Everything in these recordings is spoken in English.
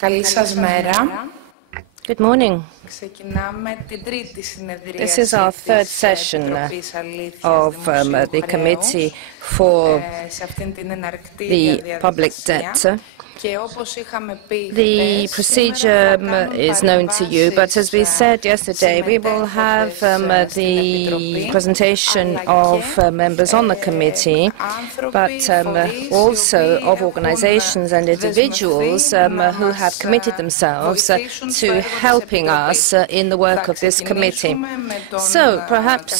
Καλή σας μέρα. Good morning. Ξεκινάμε την τρίτη συνεδρία This is our third session of the Committee for the Public Debt. The procedure is known to you, but as we said yesterday, we will have the presentation of members on the committee, but also of organizations and individuals who have committed themselves to helping us in the work of this committee. So perhaps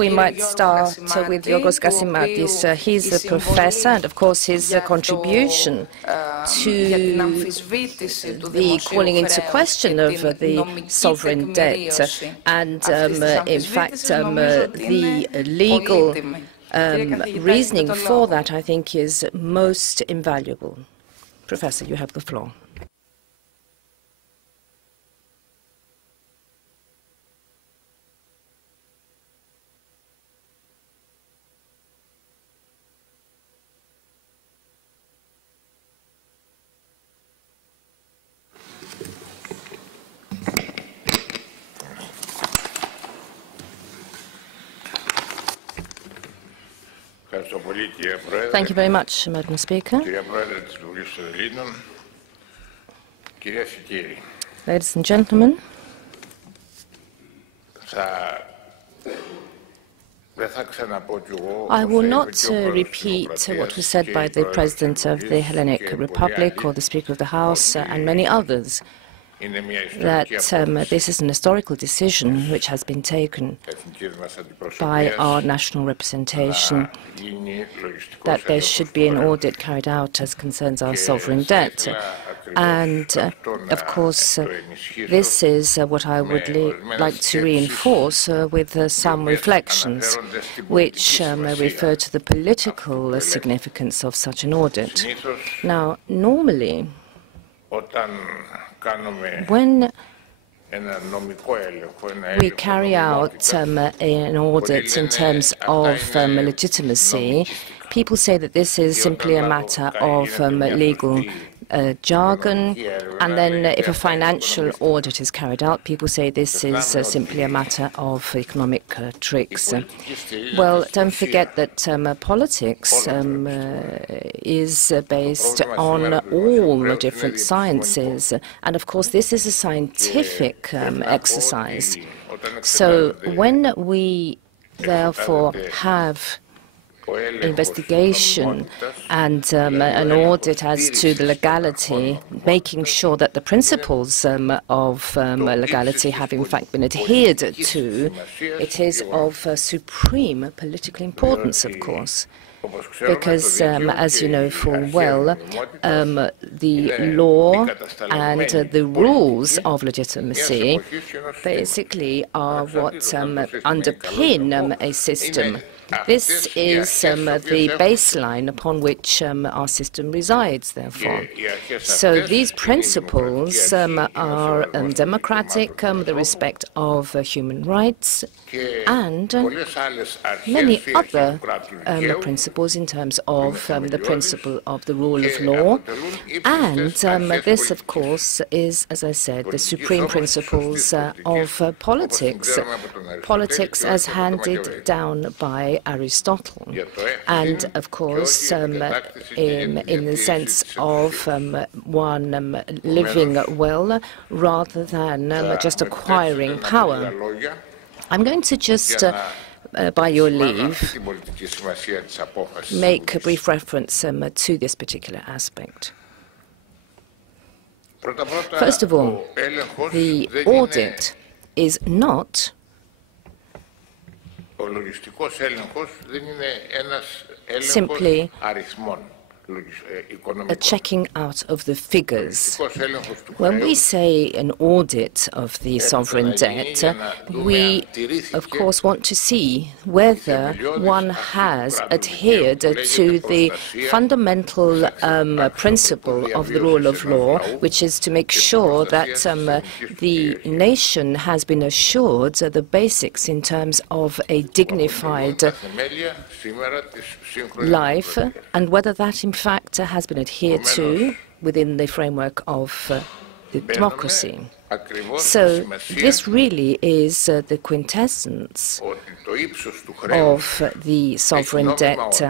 we might start with Yorgos Kasimatis. He's a professor, and of course his contribution to the calling into question of the sovereign debt and, in fact, the legal reasoning for that, I think, is most invaluable. Professor, you have the floor. Thank you very much, Madam Speaker. Ladies and gentlemen, I will not repeat what was said by the President of the Hellenic Republic or the Speaker of the House and many others, that this is an historical decision which has been taken by our national representation, that there should be an audit carried out as concerns our sovereign debt. And, of course, this is what I would like to reinforce with some reflections which refer to the political significance of such an audit. Now, normally, when we carry out an audit in terms of legitimacy, people say that this is simply a matter of legal jargon, and then if a financial audit is carried out, people say this is simply a matter of economic tricks. Well, don't forget that politics is based on all the different sciences, and of course this is a scientific exercise. So when we therefore have investigation and an audit as to the legality, making sure that the principles of legality have in fact been adhered to, it is of supreme political importance, of course. Because, as you know full well, the law and the rules of legitimacy basically are what underpin a system. This is the baseline upon which our system resides, therefore. So these principles are democratic, the respect of human rights, and many other principles in terms of the principle of the rule of law. And this, of course, is, as I said, the supreme principles of politics. Politics as handed down by Aristotle, and of course in the sense of one living well rather than just acquiring power. I'm going to just, by your leave, make a brief reference to this particular aspect. First of all, the audit is not simply a checking out of the figures. When we say an audit of the sovereign debt, we, of course, want to see whether one has adhered to the fundamental principle of the rule of law, which is to make sure that the nation has been assured the basics in terms of a dignified life, and whether that in fact has been adhered to within the framework of the democracy. So this really is the quintessence of the sovereign debt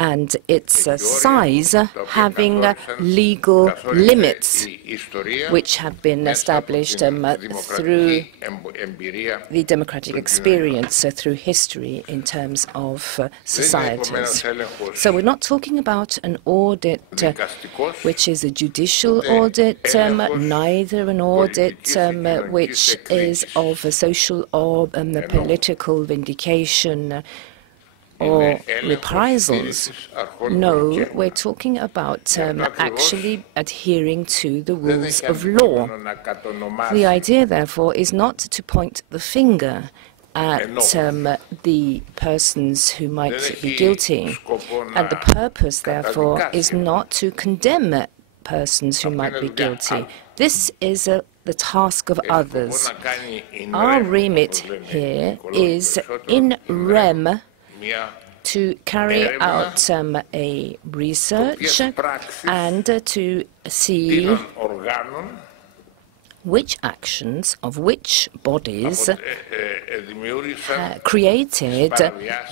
and its size having legal limits which have been established through the democratic experience, through history in terms of societies. So we're not talking about an audit which is a judicial audit, neither an audit which is of a social or political vindication or reprisals. No, we're talking about actually adhering to the rules of law. The idea, therefore, is not to point the finger at the persons who might be guilty. And the purpose, therefore, is not to condemn persons who might be guilty. This is the task of others. Our remit here is in rem to carry out a research and to see which actions of which bodies created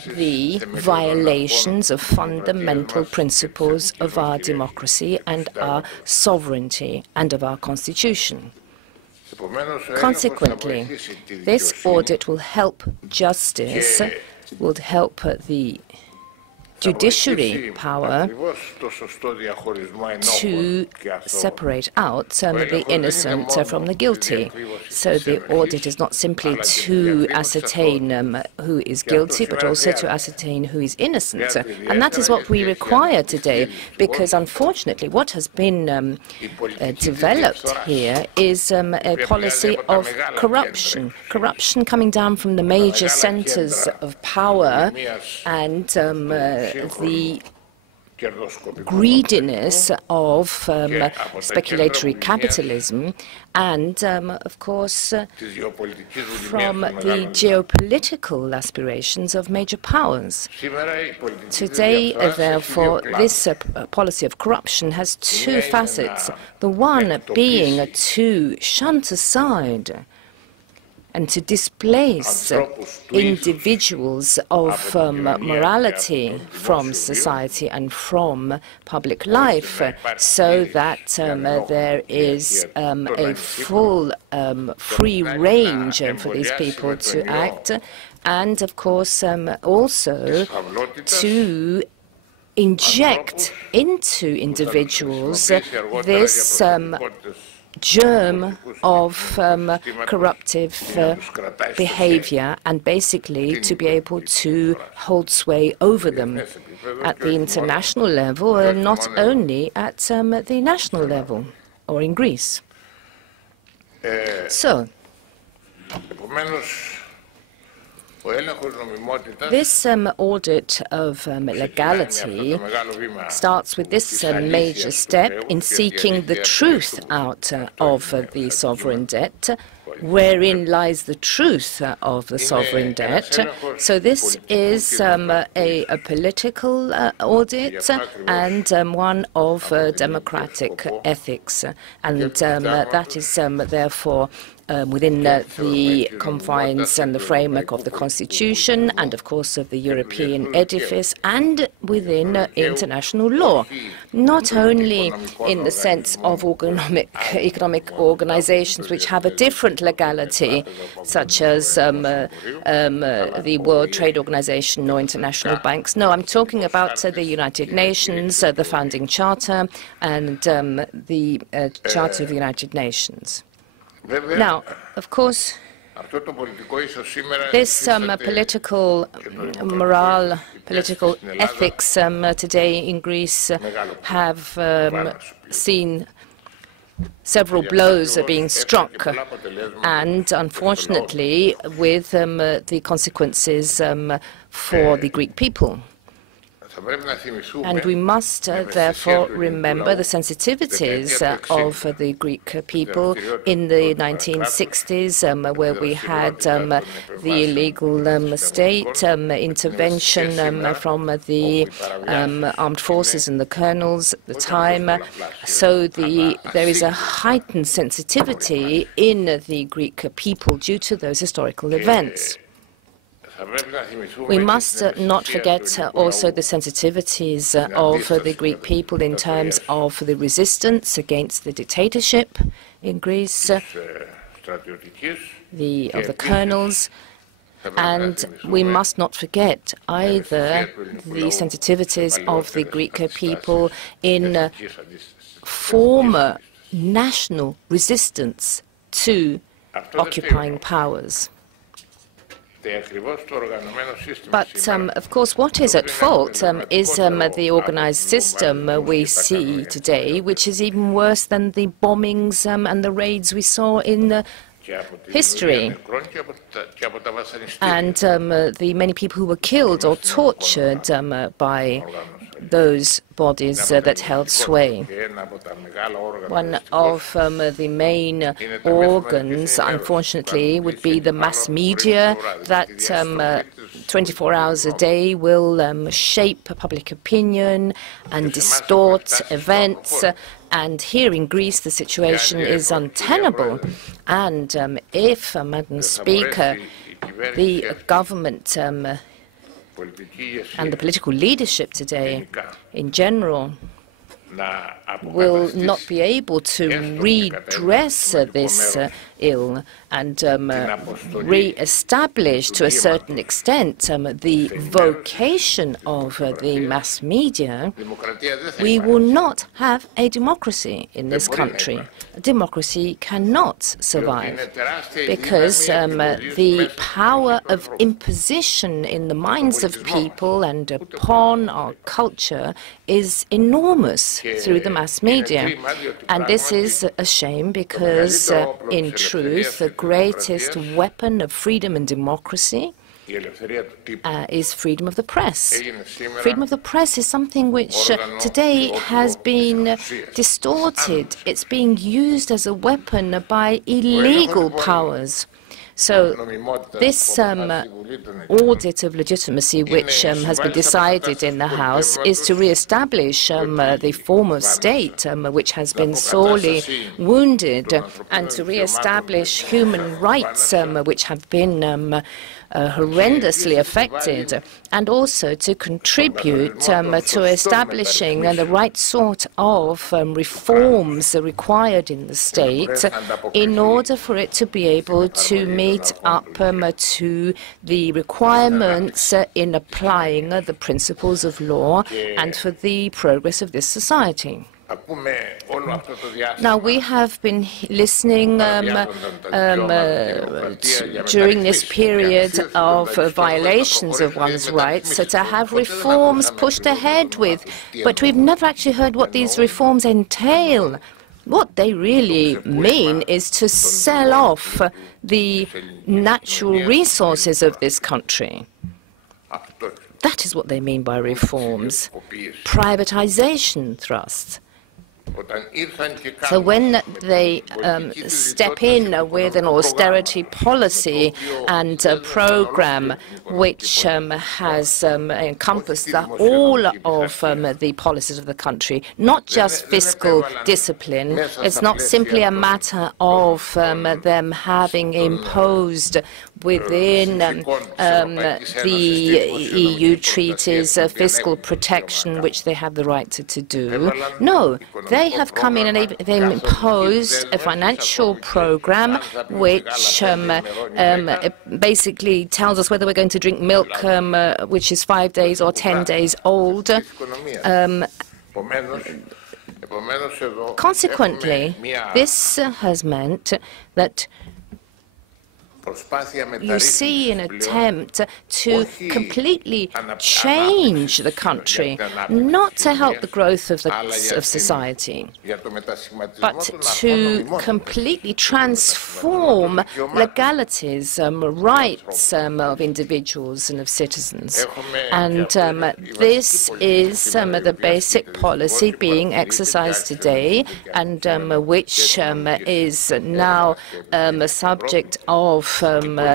the violations of fundamental principles of our democracy and our sovereignty and of our constitution. Consequently, this audit will help justice, will help the judiciary power to separate out the innocent from the guilty. So the audit is not simply to ascertain who is guilty, but also to ascertain who is innocent. And that is what we require today, because unfortunately what has been developed here is a policy of corruption. Corruption coming down from the major centers of power and the greediness of speculatory capitalism and, of course, from the geopolitical aspirations of major powers. Today, therefore, this policy of corruption has two facets, the one being to shunt aside and to displace individuals of morality from society and from public life, so that there is a full free range for these people to act, and of course also to inject into individuals this germ of corruptive behavior, and basically to be able to hold sway over them at the international level and not only at the national level or in Greece. So, this audit of legality starts with this major step in seeking the truth out of the sovereign debt, wherein lies the truth of the sovereign debt. So this is a political audit and one of democratic ethics, and that is therefore within the confines and the framework of the Constitution and, of course, of the European edifice and within international law, not only in the sense of economic organizations which have a different legality, such as the World Trade Organization or international banks. No, I'm talking about the United Nations, the Founding Charter, and the Charter of the United Nations. Now, of course, this political morale, political ethics today in Greece have seen several blows being struck, and unfortunately with the consequences for the Greek people. And we must therefore remember the sensitivities of the Greek people in the 1960s, where we had the illegal state intervention from the armed forces and the colonels at the time. So there is a heightened sensitivity in the Greek people due to those historical events. We must not forget also the sensitivities of the Greek people in terms of the resistance against the dictatorship in Greece, of the colonels, and we must not forget either the sensitivities of the Greek people in former national resistance to occupying powers. But, of course, what is at fault is the organized system we see today, which is even worse than the bombings and the raids we saw in history, and the many people who were killed or tortured by those bodies that held sway. One of the main organs, unfortunately, would be the mass media that 24 hours a day will shape public opinion and distort events. And here in Greece, the situation is untenable. And if, Madam Speaker, the government and the political leadership today, in general, will not be able to redress this ill and re-establish to a certain extent the vocation of the mass media, we will not have a democracy in this country. Democracy cannot survive because the power of imposition in the minds of people and upon our culture is enormous through the mass media. And this is a shame because, in truth, the greatest weapon of freedom and democracy is freedom of the press. Freedom of the press is something which today has been distorted. It's being used as a weapon by illegal powers. So this audit of legitimacy, which has been decided in the House, is to re-establish the form of state, which has been sorely wounded, and to re-establish human rights, which have been horrendously affected, and also to contribute to establishing the right sort of reforms required in the state in order for it to be able to meet up to the requirements in applying the principles of law and for the progress of this society. Now, we have been listening during this period of violations of one's rights to have reforms pushed ahead with, but we've never actually heard what these reforms entail. What they really mean is to sell off the natural resources of this country. That is what they mean by reforms. Privatization thrusts. So when they step in with an austerity policy and a program which has encompassed all of the policies of the country, not just fiscal discipline, it's not simply a matter of them having imposed within the EU treaties fiscal protection, which they have the right to do. No, they have come in and they've imposed a financial program which basically tells us whether we're going to drink milk which is 5 days or 10 days old. Consequently, this has meant that you see an attempt to completely change the country, not to help the growth of society, but to completely transform legalities, rights of individuals and of citizens. And this is the basic policy being exercised today, and which is now a subject of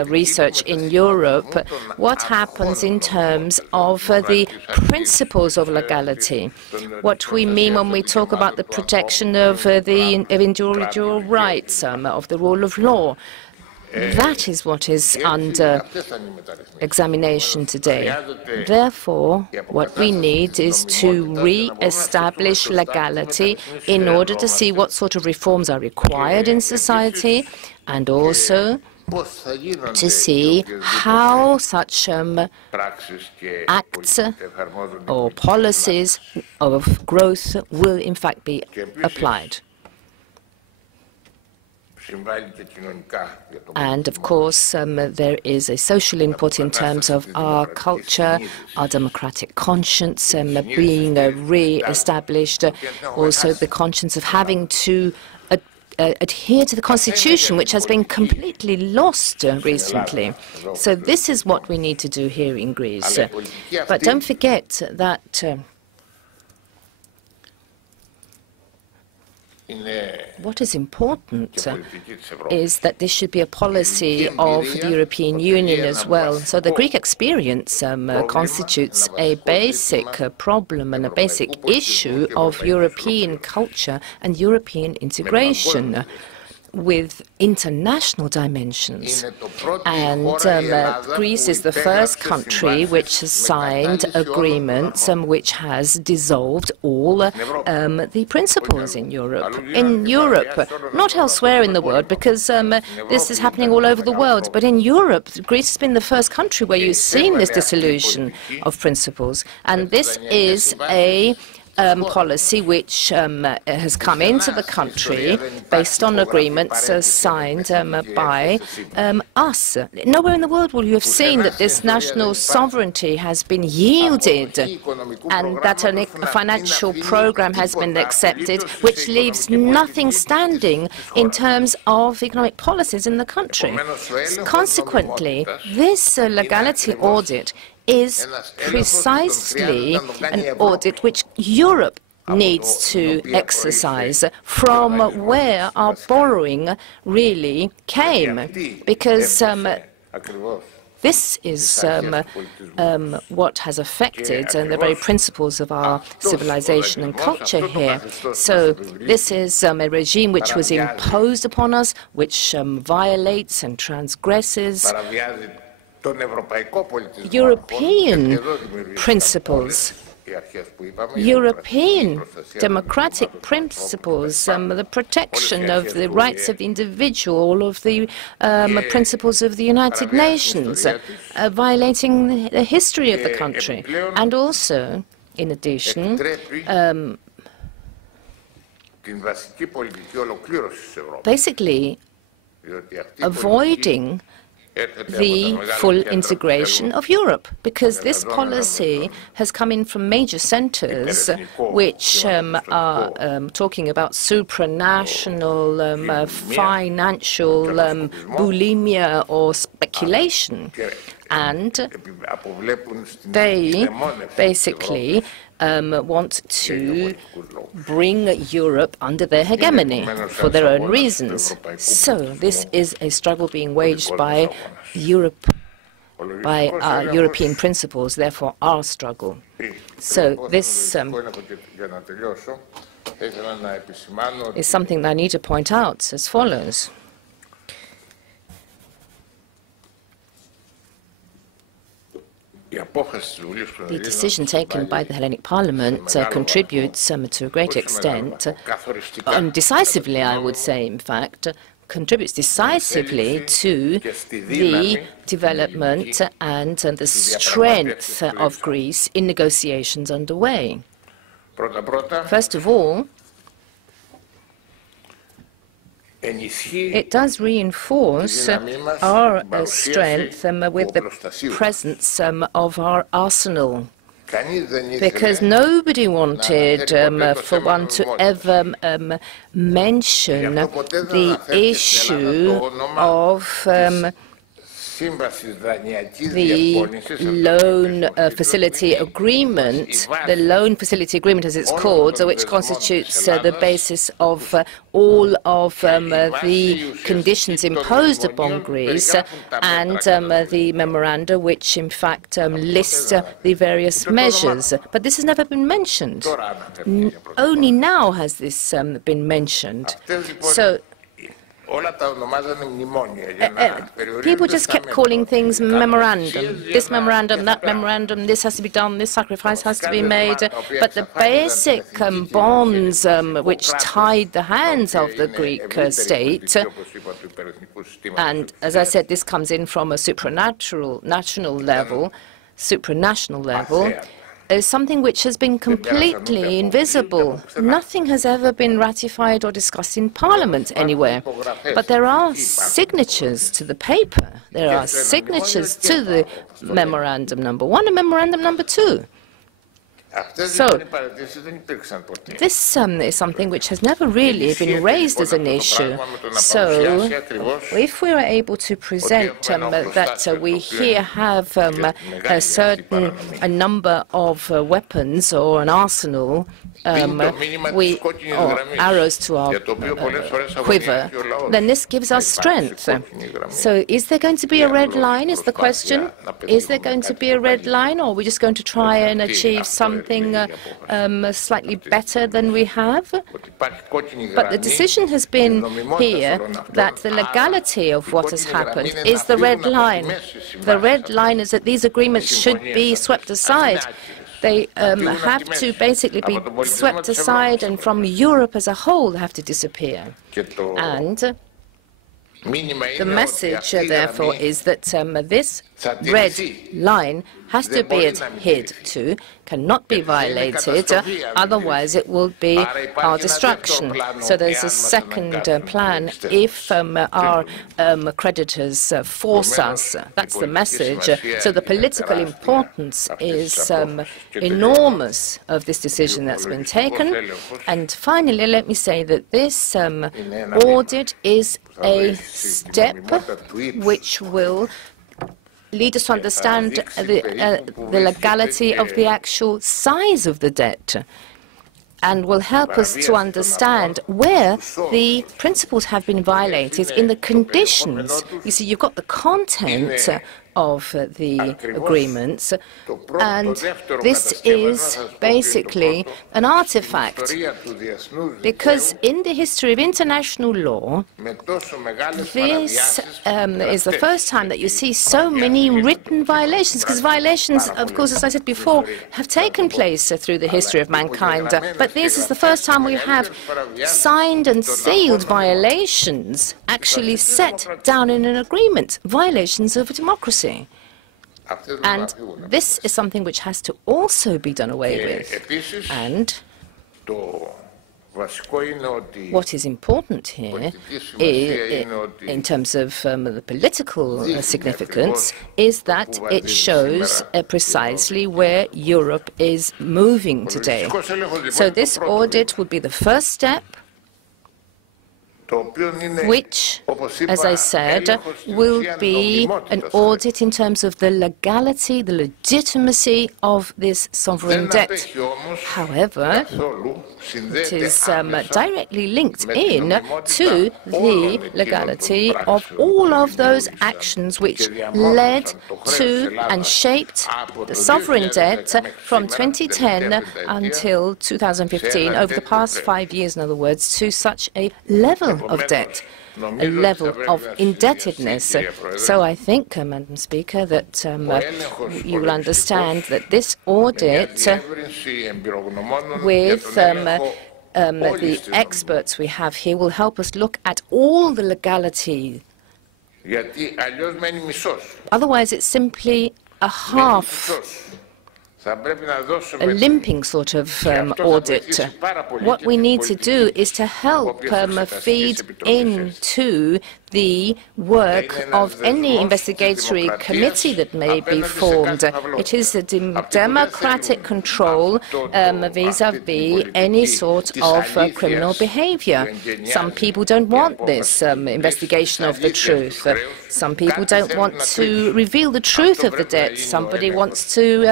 research in Europe. What happens in terms of the principles of legality? What we mean when we talk about the protection of the individual rights, of the rule of law. That is what is under examination today. Therefore, what we need is to re-establish legality in order to see what sort of reforms are required in society, and also to see how such acts or policies of growth will in fact be applied. And of course, there is a social input in terms of our culture, our democratic conscience being re-established, also the conscience of having to adhere to the constitution, which has been completely lost recently. So this is what we need to do here in Greece. But don't forget that what is important is that this should be a policy of the European Union as well. So the Greek experience constitutes a basic problem and a basic issue of European culture and European integration with international dimensions. And Greece is the first country which has signed agreements which has dissolved all the principles in Europe. In Europe, not elsewhere in the world, because this is happening all over the world, but in Europe, Greece has been the first country where you've seen this dissolution of principles. And this is a policy which has come into the country based on agreements signed by us. Nowhere in the world will you have seen that this national sovereignty has been yielded and that a financial program has been accepted which leaves nothing standing in terms of economic policies in the country. Consequently, this legality audit is precisely an audit which Europe needs to exercise from where our borrowing really came, because this is what has affected the very principles of our civilization and culture here. So this is a regime which was imposed upon us, which violates and transgresses European principles, European democratic principles, the protection of the rights of the individual, all of the principles of the United Nations, violating the history of the country, and also, in addition, basically avoiding the full integration of Europe, because this policy has come in from major centres which are talking about supranational financial bulimia or speculation. And they basically want to bring Europe under their hegemony for their own reasons. So this is a struggle being waged by Europe, by our European principles, therefore our struggle. So this is something that I need to point out as follows. The decision taken by the Hellenic Parliament contributes to a great extent, and decisively, I would say, in fact, contributes decisively to the development and the strength of Greece in negotiations underway. First of all, it does reinforce our strength with the presence of our arsenal. Because nobody wanted for one to ever mention the issue of the loan facility agreement, as it's called, which constitutes the basis of all of the conditions imposed upon Greece, and the memoranda which in fact lists the various measures. But this has never been mentioned. Only now has this been mentioned. So people just kept calling things memorandum. This memorandum, that memorandum, this has to be done, this sacrifice has to be made. But the basic bonds which tied the hands of the Greek state, and as I said, this comes in from a supranational level, is something which has been completely invisible. Nothing has ever been ratified or discussed in Parliament anywhere. But there are signatures to the paper. There are signatures to the memorandum number 1 and memorandum number 2. So this is something which has never really been raised as an issue. So if we are able to present that we here have a number of weapons or an arsenal, or arrows to our quiver, then this gives us strength. So is there going to be a red line, is the question? Is there going to be a red line, or are we just going to try and achieve something slightly better than we have? But the decision has been here that the legality of what has happened is the red line. The red line is that these agreements should be swept aside. They have to basically be swept aside, and from Europe as a whole have to disappear. And the message, therefore, is that this red line has to be adhered to, cannot be violated, otherwise it will be our destruction. So there's a second plan if our creditors force us. That's the message. So the political importance is enormous of this decision that's been taken. And finally, let me say that this audit is a step which will lead us to understand the legality of the actual size of the debt, and will help us to understand where the principles have been violated in the conditions. You see, you've got the content of the agreements, and this is basically an artifact, because in the history of international law, this is the first time that you see so many written violations, because violations, of course, as I said before, have taken place through the history of mankind, but this is the first time we have signed and sealed violations actually set down in an agreement, violations of democracy. And this is something which has to also be done away with. And what is important here, in terms of the political significance, is that it shows precisely where Europe is moving today. So this audit would be the first step, which, as I said, will be an audit in terms of the legality, the legitimacy of this sovereign debt. However, it is directly linked in to the legality of all of those actions which led to and shaped the sovereign debt from 2010 until 2015, over the past 5 years, in other words, to such a level of debt, a level of indebtedness. So I think, Madam Speaker, that you will understand that this audit, with the experts we have here, will help us look at all the legality. Otherwise, it's simply a half a limping sort of audit. What we need to do is to help feed into the work of any investigatory committee that may be formed. It is a democratic control vis-à-vis any sort of criminal behavior. Some people don't want this investigation of the truth. Some people don't want to reveal the truth of the debt. Somebody wants to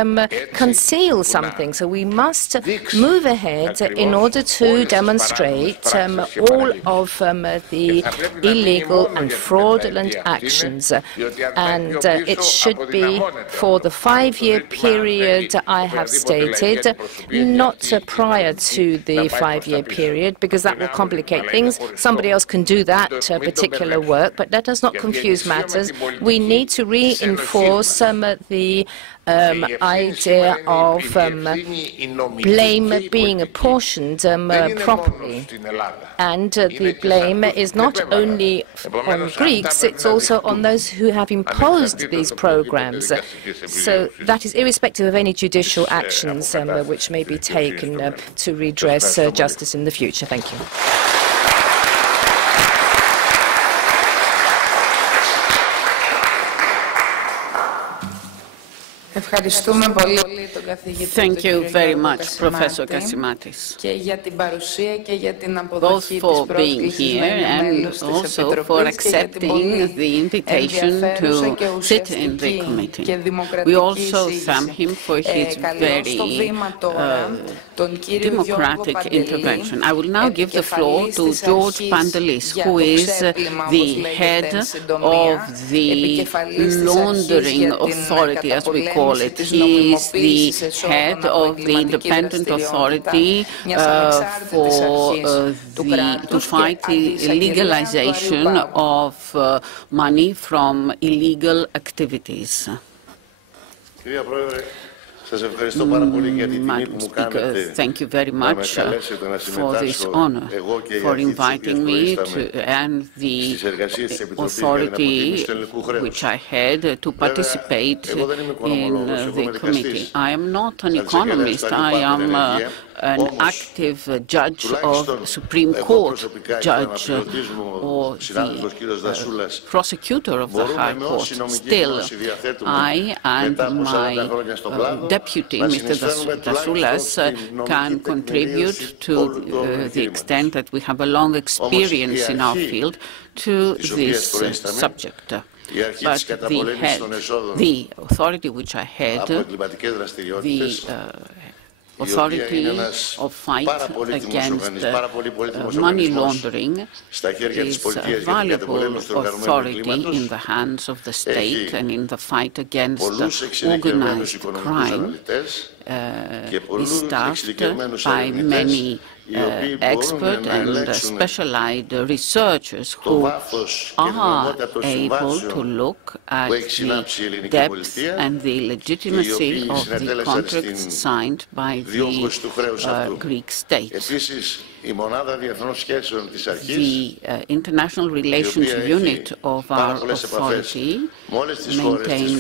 conceal something. So we must move ahead in order to demonstrate all of the illegal and fraudulent actions. And it should be for the 5-year period I have stated, not prior to the 5-year period, because that will complicate things. Somebody else can do that particular work, but let us not confuse matters. We need to reinforce the idea of blame being apportioned properly. And the blame is not only on Greeks, it's also on those who have imposed these programs. So that is irrespective of any judicial actions which may be taken to redress justice in the future. Thank you. Thank you very much, Professor Kassimatis, both for being here and also for accepting the invitation to sit in the committee. We also thank him for his very democratic intervention. I will now give the floor to George Pandelis, who is the head of the laundering authority, as we call it. He is the head of the independent authority to fight the legalization of money from illegal activities. Madam Speaker, thank you very much for this honor, for inviting me and the authority which I had to participate in the committee. I am not an economist. I am an active judge of Supreme Court judge or the prosecutor of the High Court. Still, I and my deputy, Mr. Dasoulas, can contribute to the extent that we have a long experience in our field to this subject. But the authority which I had, the authority of fight against money laundering is a valuable authority in the hands of the state and in the fight against organized crime. Is staffed by many expert and specialized researchers who are able to look at the depth and the legitimacy of the contracts signed by the Greek state. The international relations unit of our authority maintains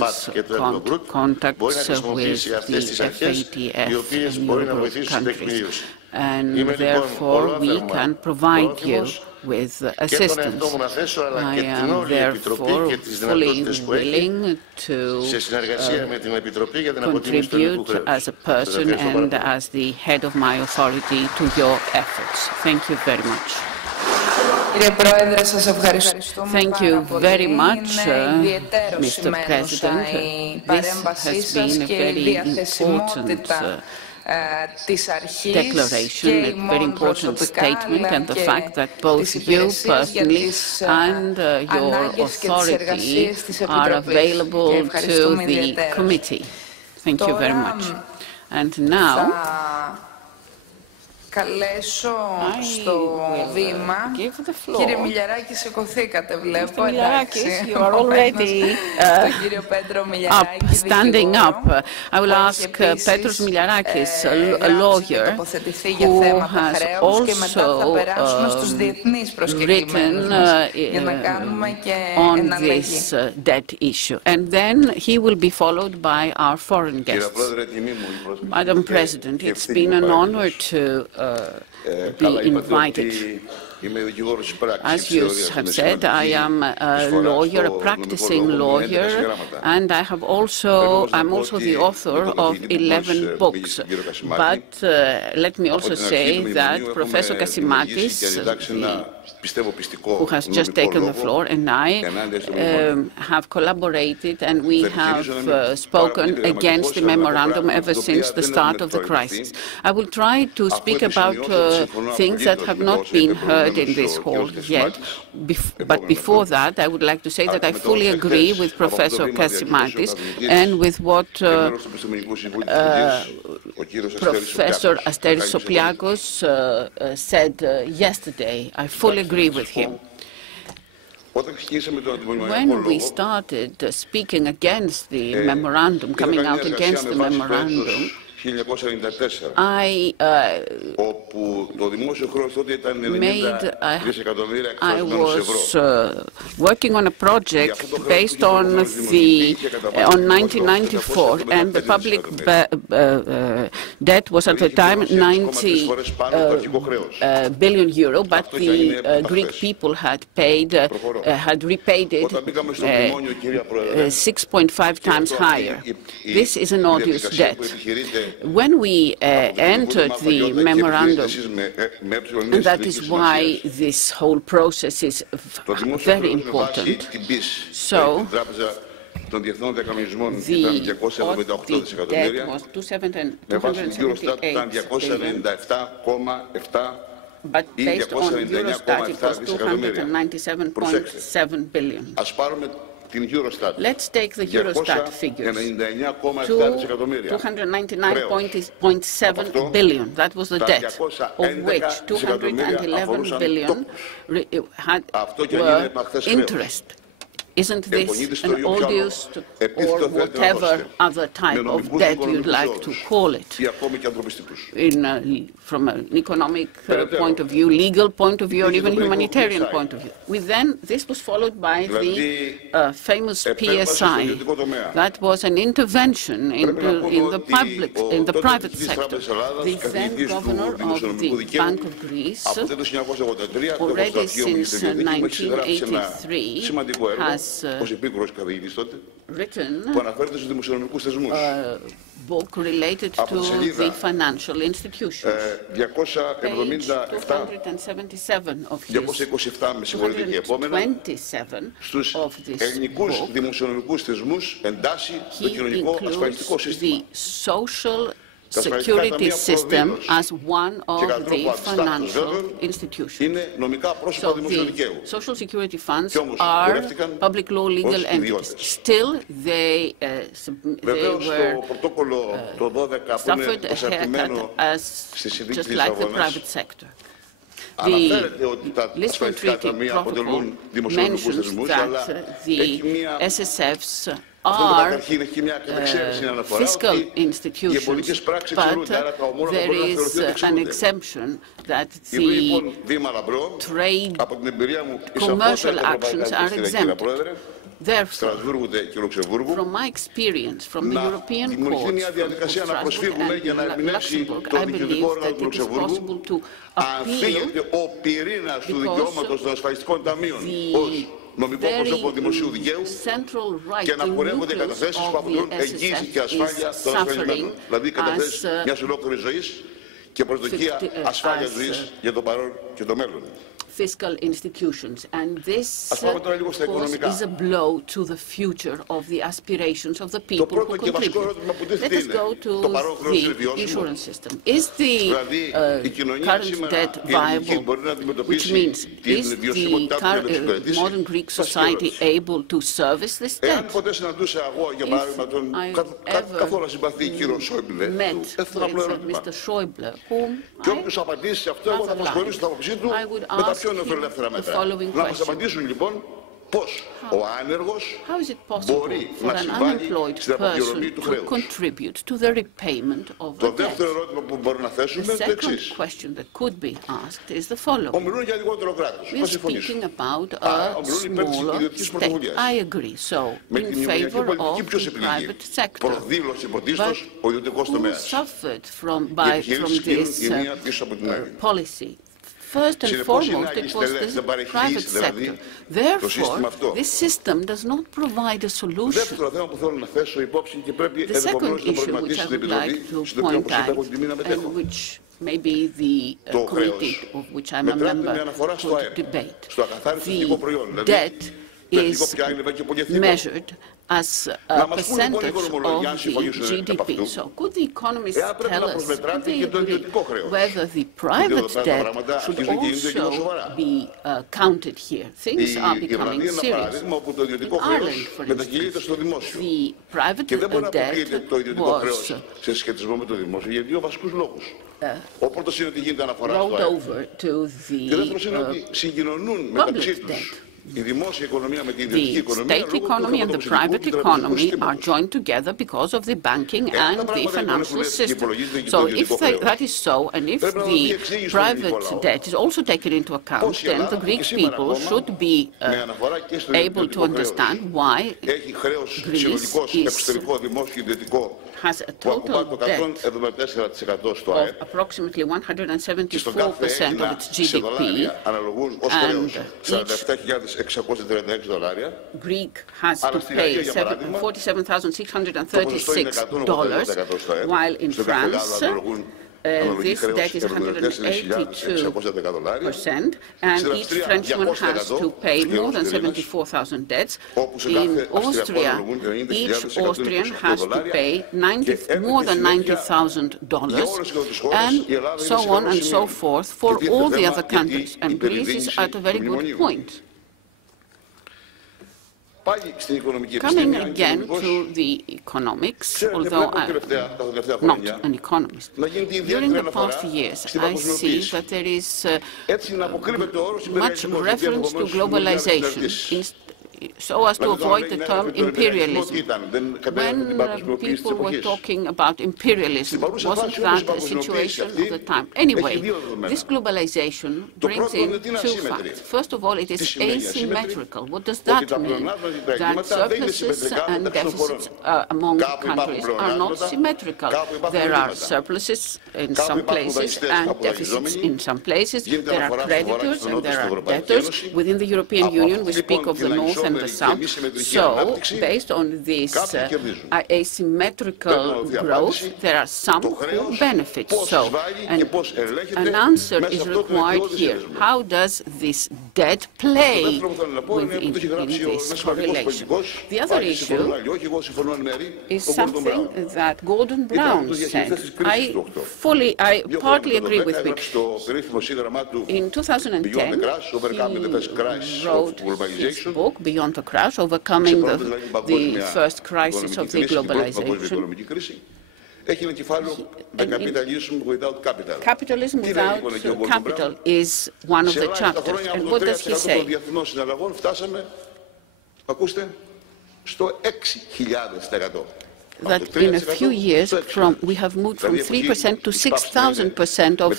contacts with the FATF and Euro countries, and therefore we can provide you with assistance. I am therefore fully willing to contribute as a person and as the head of my authority to your efforts. Thank you very much. Thank you very much, Mr. President. This has been a very important declaration, a very important statement, and the fact that both you personally and your authority are available to the committee. Thank you very much. And now καλέσω στο βήμα. Κύριε Μιλιαράκη, σηκωθήκατε, βλέπω, εντάξει. You are already up, standing up. I will ask Petros Miliarakis, a lawyer, who has also written on this debt issue. And then he will be followed by our foreign guests. Madam President, it's been an honor to be invited. As you have said, I am a lawyer, a practicing lawyer, and I'm also the author of 11 books. But let me also say that Professor Kassimatis, who has just taken the floor, and I have collaborated, and we have spoken against the memorandum ever since the start of the crisis. I will try to speak about things that have not been heard in this hall yet. But before that, I would like to say that I fully agree with Professor Kassimatis and with what Professor Asteris Sopliakos said yesterday. I fully agree with him. When we started speaking against the memorandum, coming out against the memorandum, I was working on a project based on 1994, and the public debt was at the time 90 billion euro, but the Greek people had repaid it 6.5 times higher. This is an odious debt. When we entered the memorandum, and that is why this whole process is very important. So, the debt was 278 but based on Eurostat, it was 297.7 billion. Let's take the Eurostat figures. 299.7 billion, that was the debt, of which 211 billion were interest. Isn't this an odious or whatever other type of debt you'd like to call it? From an economic point of view, legal point of view, or even humanitarian point of view. This was followed by the famous PSI. That was an intervention in the private sector. The then governor of the Bank of Greece, already since 1983, has written a book related to the financial institutions. Page 277 of his, 227 of this book, he includes the social security system as one of the financial institutions. So the social security funds are public law legal entities. Still, they were suffered a haircut as just like the private sector. The Lisbon Treaty Protocol mentions that the SSFs are fiscal institutions, but there is an exemption that the trade commercial actions are exempted. Therefore, from my experience, from the European courts, from Strasbourg and Luxembourg, I believe that it is possible to appeal because the very central right, the nucleus of the SSF is suffering as fiscal institutions, and this, of course, is a blow to the future of the aspirations of the people who contribute. Let us go to the insurance system. Is the current debt viable? Which means, is the modern Greek society able to service this debt? If I ever met, for example, Mr. Schäuble, whom Και όποιος απαντήσει σε αυτό, εγώ θα προσχωρήσω στην άποψή του με τα πιο νεοφιλελεύθερα μέτρα. Να μας απαντήσουν λοιπόν πώς ο άνεργος μπορεί να συμβάλλει στην αποπληρωμή του χρέους. Το δεύτερο ερώτημα που μπορούμε να θέσουμε είναι το εξής. Ομιλούν για λιγότερο κράτος. Θα συμφωνήσω. Ομιλούν υπέρ της ιδιωτικής πρωτοβουλίας. Με την κοινωνική πολιτική ποιος επιλεγεί. Προδήλωσε πρωτίστως ο ιδιωτικός τομέας. Οι επιχειρήσεις κλείνουν η μία πίσω από την άλλη. First and foremost, it was the private sector. Therefore, this system does not provide a solution. The second issue which I would like to point out, and which maybe the committee of which I'm a member could debate, the debt is measured as a percentage of the GDP. So could the economists tell us, could they agree whether the private debt should also be counted here? Things are becoming serious. In Ireland, for instance, the private debt was rolled over to the public debt. The state economy and the private economy are joined together because of the banking and the financial system. So if that is so, and if the private debt is also taken into account, then the Greek people should be able to understand why Greece has a total debt of approximately 174% of its GDP, and Greek has to pay $47,636, while in France this debt is 182%, and each Frenchman has to pay more than 74,000 debts. In Austria, each Austrian has to pay more than $90,000, and so on and so forth for all the other countries. And Greece is at a very good point. Coming again to the economics, although I'm not an economist, during the past years I see that there is much reference to globalization, so as to avoid the term imperialism. When people were talking about imperialism, wasn't that a situation of the time? Anyway, this globalization brings in two facts. First of all, it is asymmetrical. What does that mean? That surpluses and deficits among countries are not symmetrical. There are surpluses in some places and deficits in some places. There are creditors and there are debtors. Within the European Union, we speak of the North and the South. So, based on this asymmetrical growth, there are some who benefit. So, an answer is required here. How does this debt play in this correlation? The other issue is something that Gordon Brown said. I partly agree with him. In 2010, he wrote his book, Beyond the Crash, Overcoming the First Crisis of the Globalization. Capitalism without capital is one of the chapters. And what does he say? That in a few years we have moved from 3% to 6,000% of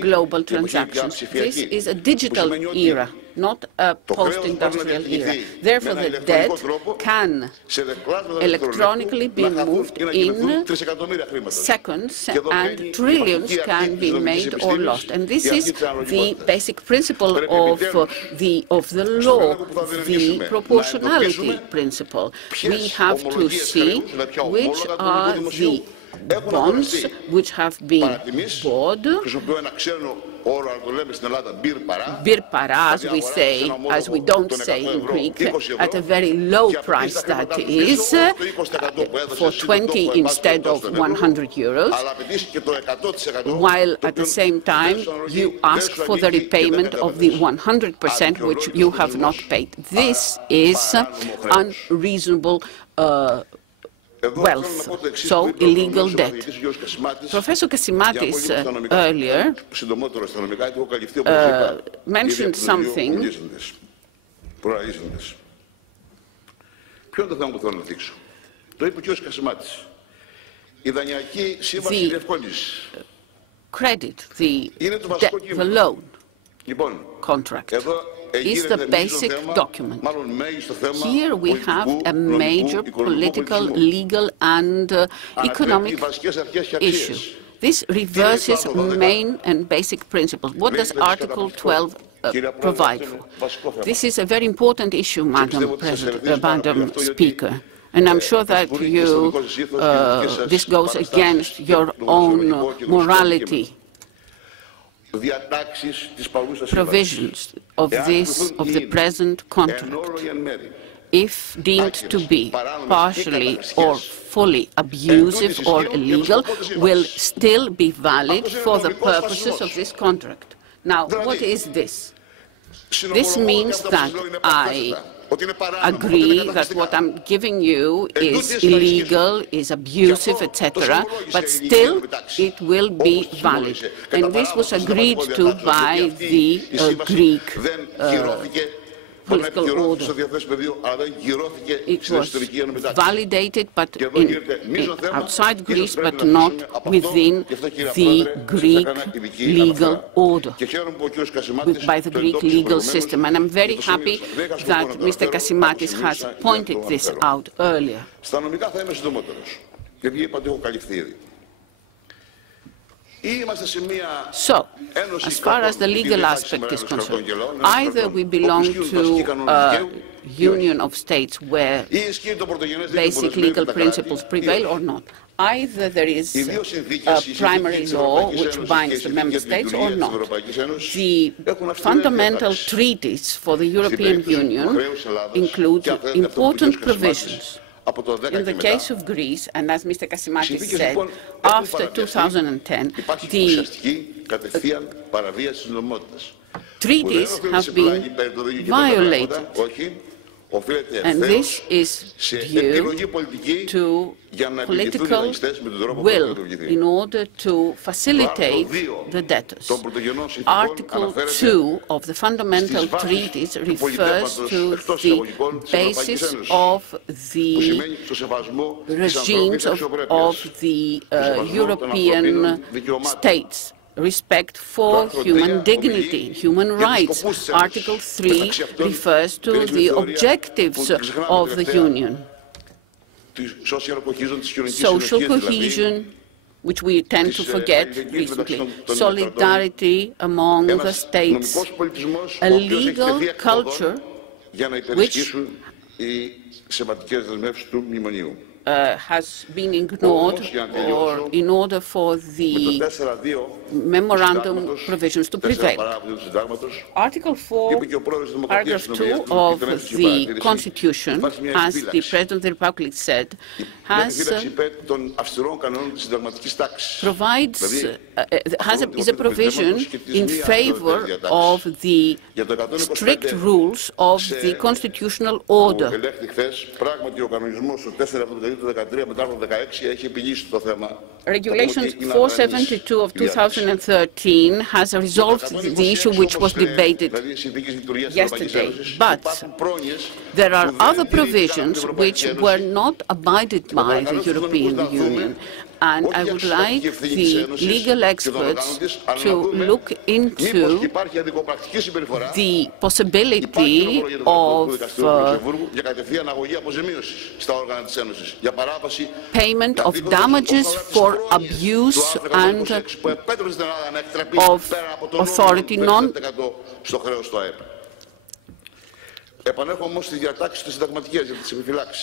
global transactions. This is a digital era, not a post-industrial era. Therefore, the debt can electronically be moved in seconds, and trillions can be made or lost. And this is the basic principle of the law, the proportionality principle. We have to see which are the bonds which have been bought. Bir para, as we don't say in Greek, at a very low price, that is, for 20 instead of 100 euros, while at the same time you ask for the repayment of the 100% which you have not paid. This is unreasonable wealth, so illegal debt. Professor Kassimatis earlier mentioned something. Ποιο είναι το θέμα που θέλω να δείξω? Το είπε ο κ. Κασιμάτης. Η δανειακή σύμβαση διευκόλυνσης. Credit, the loan contract is the basic document. Here we have a major political, legal and economic issue. This reverses main and basic principles. What does Article 12 provide for? This is a very important issue, Madam Speaker. And I'm sure that this goes against your own morality. Provisions of the present contract, if deemed to be partially or fully abusive or illegal, will still be valid for the purposes of this contract. Now, what is this? This means that I agree that what I'm giving you is illegal, is abusive, etc., but still it will be valid. And this was agreed to by the Greek political order. It was validated but outside Greece, but not within the Greek legal order, by the Greek legal system. And I'm very happy that Mr. Kassimatis has pointed this out earlier. So, as far as the legal aspect is concerned, either we belong to a union of states where basic legal principles prevail or not. Either there is a primary law which binds the member states or not. The fundamental treaties for the European Union include important provisions. In the case of Greece, and as Mr. Kassimatis said, after 2010, the treaties have been violated. And this is due to political will in order to facilitate the debtors. Article 2 of the fundamental treaties refers to the basis of the regimes of the European states. Respect for human dignity, human rights. Article 3 refers to the objectives of the Union. Social cohesion, which we tend to forget recently, solidarity among the states, a legal culture which has been ignored or in order for the memorandum provisions to prevail. Article 4, paragraph 2 of the Constitution, as the President of the Republic said, is a provision in favor of the strict rules of the constitutional order. Regulation 472 of 2013 has resolved the issue which was debated yesterday, but there are other provisions which were not abided by the European Union. And I would like the legal experts to look into the possibility of payment of damages for abuse and of authority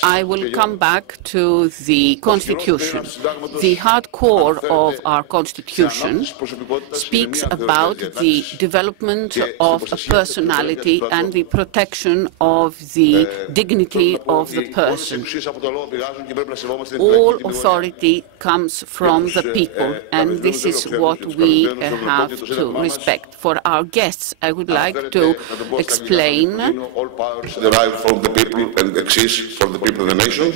I will come back to the Constitution. The hard core of our Constitution speaks about the development of a personality and the protection of the dignity of the person. All authority comes from the people, and this is what we have to respect. For our guests, I would like to explain powers derive from the people and exist for the people of the nation.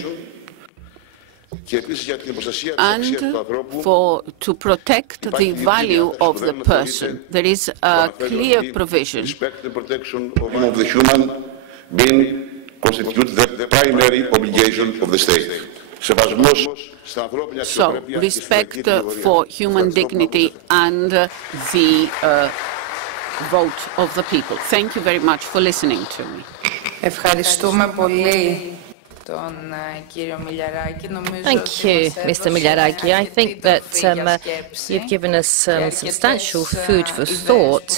and to protect the value of the person. There is a clear provision. Respect and protection of the human being constitutes the primary obligation of the state. So, respect for human dignity and the vote of the people. Thank you very much for listening to me. Ευχαριστούμε πολύ. Thank you, Mr. Migliaraki. I think that you've given us substantial food for thought,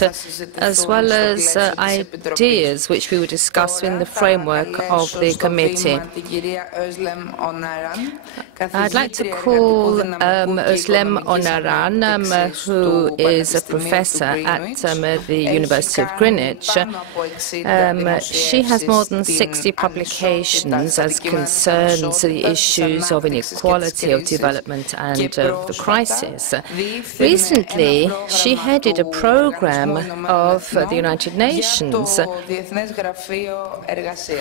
as well as ideas which we will discuss in the framework of the committee. I'd like to call Özlem Onaran, who is a professor at the University of Greenwich. She has more than 60 publications as concerns the issues of inequality, of development and of the crisis. Recently, she headed a program of the United Nations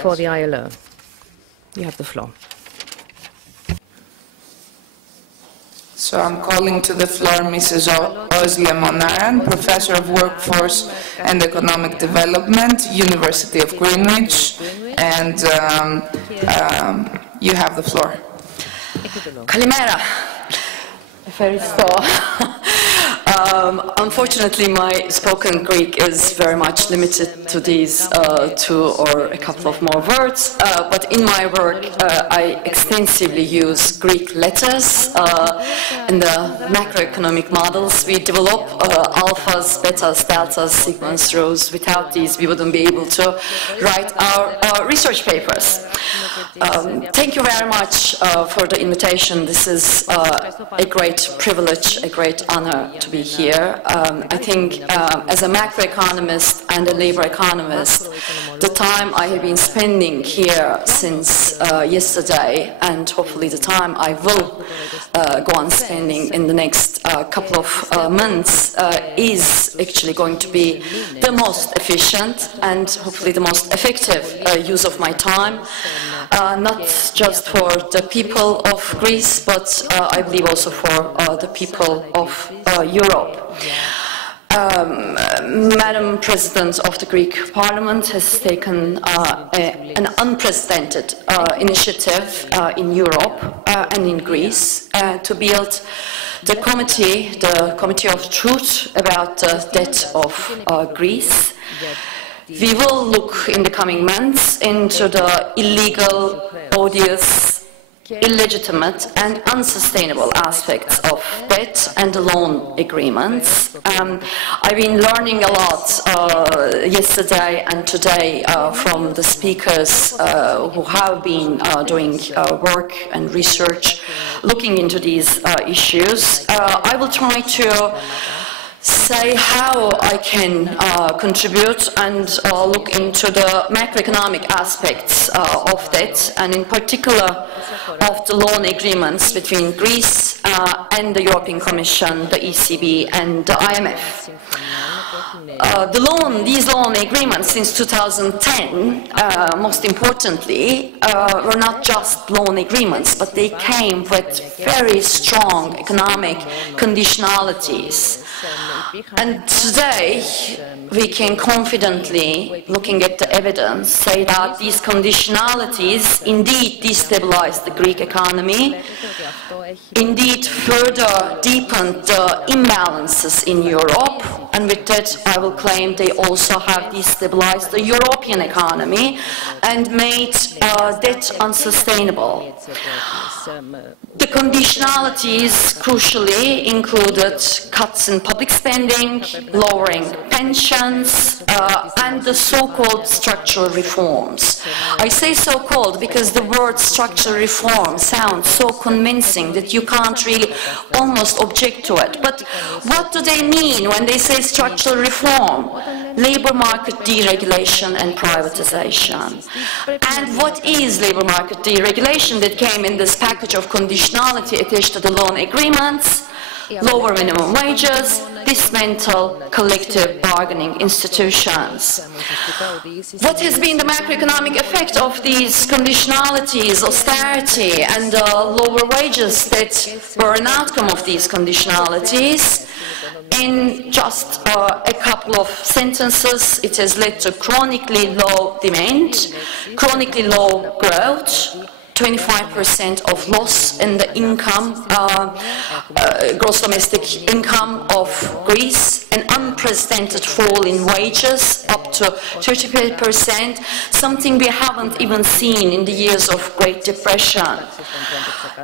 for the ILO. You have the floor. So I'm calling to the floor Mrs. Özlem Onaran, Professor of Workforce and Economic Development, University of Greenwich, and you have the floor. Kalimera. Unfortunately, my spoken Greek is very much limited to these two or a couple of more words, but in my work I extensively use Greek letters in the macroeconomic models. We develop alphas, betas, deltas, sigmas, rhos. Without these, we wouldn't be able to write our research papers. Thank you very much for the invitation. This is a great privilege, a great honor to be here. I think as a macroeconomist and a labor economist, the time I have been spending here since yesterday, and hopefully the time I will go on spending in the next couple of months, is actually going to be the most efficient and hopefully the most effective use of my time. Not just for the people of Greece, but I believe also for the people of Europe. Madam President of the Greek Parliament has taken an unprecedented initiative in Europe and in Greece to build the Committee of Truth about the debt of Greece. We will look in the coming months into the illegal, odious, illegitimate and unsustainable aspects of debt and the loan agreements. I've been learning a lot yesterday and today from the speakers who have been doing work and research looking into these issues. I will try to say how I can contribute and look into the macroeconomic aspects of that, and in particular of the loan agreements between Greece and the European Commission, the ECB and the IMF. These loan agreements since 2010, most importantly, were not just loan agreements, but they came with very strong economic conditionalities. And today, we can confidently, looking at the evidence, say that these conditionalities indeed destabilized the Greek economy, indeed further deepened the imbalances in Europe, and with that I will claim they also have destabilized the European economy and made debt unsustainable. The conditionalities crucially included cuts in public spending, lowering pensions, and the so-called structural reforms. I say so-called because the word structural reform sounds so convincing that you can't really almost object to it. But what do they mean when they say structural reform? Labor market deregulation and privatization. And what is labor market deregulation that came in this package of conditionality attached to the loan agreements? lower minimum wages, dismantle collective bargaining institutions. What has been the macroeconomic effect of these conditionalities, austerity, and lower wages that were an outcome of these conditionalities? In just a couple of sentences, it has led to chronically low demand, chronically low growth, 25% of loss in the income, gross domestic income of Greece, an unprecedented fall in wages, up to 30%, something we haven't even seen in the years of Great Depression.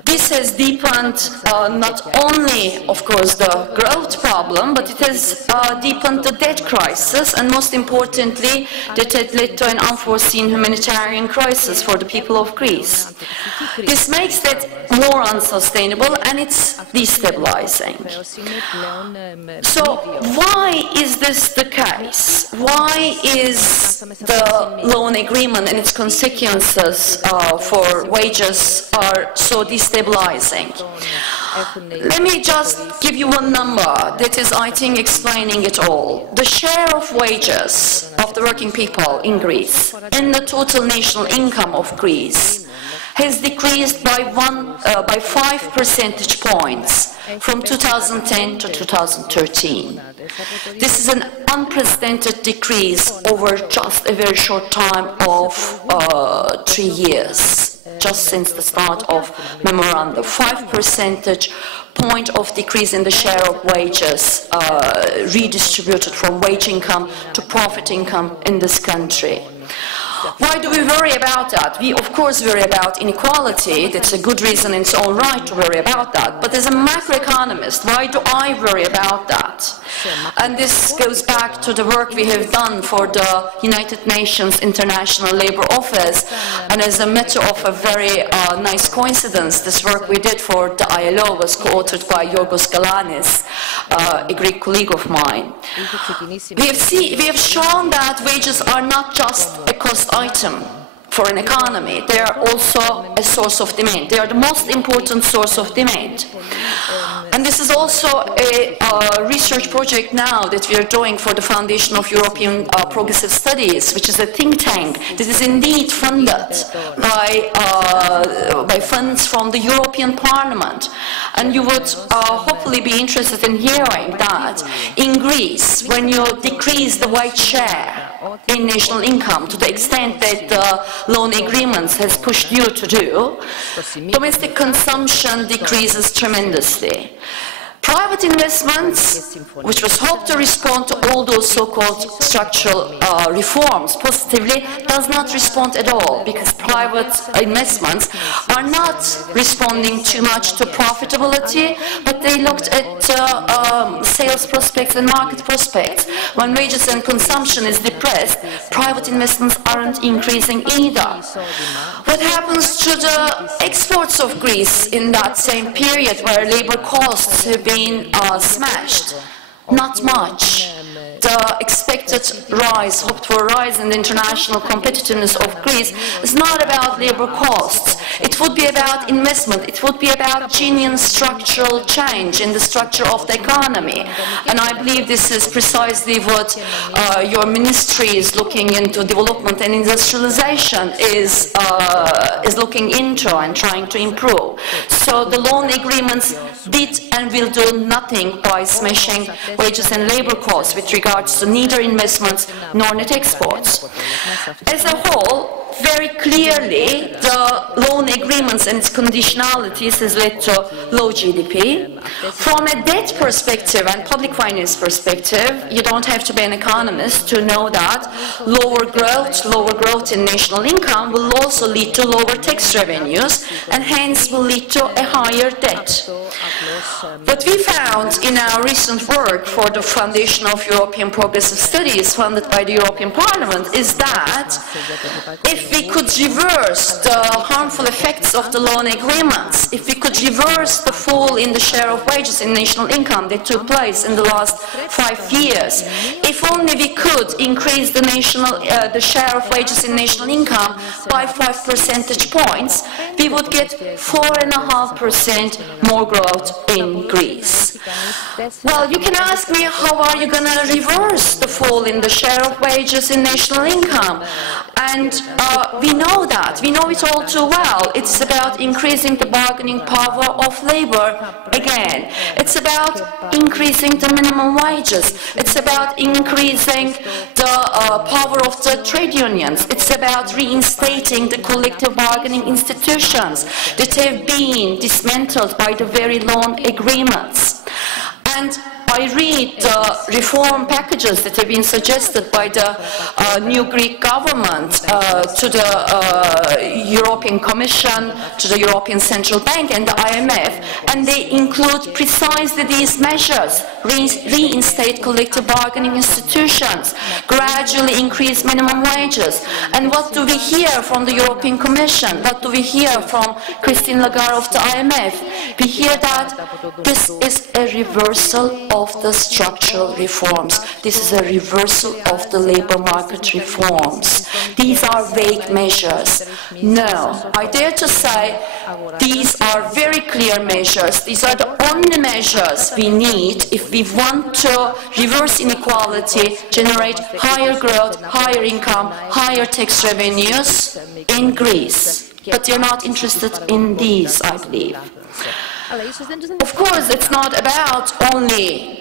This has deepened not only, of course, the growth problem, but it has deepened the debt crisis, and most importantly, that it led to an unforeseen humanitarian crisis for the people of Greece. This makes it more unsustainable, and it's destabilizing. So why is this the case? Why is the loan agreement and its consequences for wages are so destabilizing? Let me just give you one number that is, I think, explaining it all. The share of wages of the working people in Greece in the total national income of Greece has decreased by 5 percentage points from 2010 to 2013. This is an unprecedented decrease over just a very short time of 3 years, just since the start of memorandum. 5 percentage point of decrease in the share of wages redistributed from wage income to profit income in this country. Why do we worry about that? We, of course, worry about inequality. That's a good reason in its own right to worry about that. But as a macroeconomist, why do I worry about that? And this goes back to the work we have done for the United Nations International Labour Office. And as a matter of a very nice coincidence, this work we did for the ILO was co-authored by Yorgos Galanis, a Greek colleague of mine. We have shown that wages are not just a cost item for an economy. They are also a source of demand. They are the most important source of demand. And this is also a research project now that we are doing for the Foundation of European Progressive Studies, which is a think tank that is indeed funded by funds from the European Parliament. And you would hopefully be interested in hearing that in Greece, when you decrease the wage share in national income to the extent that the loan agreements has pushed you to do, domestic consumption decreases tremendously. Private investments, which was hoped to respond to all those so-called structural reforms positively, does not respond at all, because private investments are not responding too much to profitability, but they looked at sales prospects and market prospects. When wages and consumption is depressed, private investments aren't increasing either. What happens to the exports of Greece in that same period where labor costs have been smashed? Not much. The expected rise, hoped for rise in the international competitiveness of Greece is not about labor costs. It would be about investment. It would be about genuine structural change in the structure of the economy. And I believe this is precisely what your ministry is looking into. Development and industrialization is looking into and trying to improve. So the loan agreements did and will do nothing by smashing wages and labor costs with regards to neither investments nor net exports. As a whole, very clearly, the loan agreements and its conditionalities has led to low GDP. From a debt perspective and public finance perspective, you don't have to be an economist to know that lower growth in national income will also lead to lower tax revenues and hence will lead to a higher debt. What we found in our recent work for the Foundation of European Progressive Studies funded by the European Parliament is that if if we could reverse the harmful effects of the loan agreements, if we could reverse the fall in the share of wages in national income that took place in the last 5 years, if only we could increase the share of wages in national income by 5 percentage points, we would get 4.5% more growth in Greece. Well, you can ask me, how are you going to reverse the fall in the share of wages in national income? And we know that. We know it all too well. It's about increasing the bargaining power of labor again. It's about increasing the minimum wages. It's about increasing the power of the trade unions. It's about reinstating the collective bargaining institutions that have been dismantled by the very loan agreements. And I read the reform packages that have been suggested by the new Greek government to the European Commission, to the European Central Bank and the IMF, and they include precisely these measures: reinstate collective bargaining institutions, gradually increase minimum wages. And what do we hear from the European Commission? What do we hear from Christine Lagarde of the IMF? We hear that this is a reversal of the structural reforms. This is a reversal of the labor market reforms. These are vague measures. No, I dare to say these are very clear measures. These are the only measures we need if we want to reverse inequality, generate higher growth, higher income, higher tax revenues in Greece. But you're not interested in these, I believe. Of course, it's not about only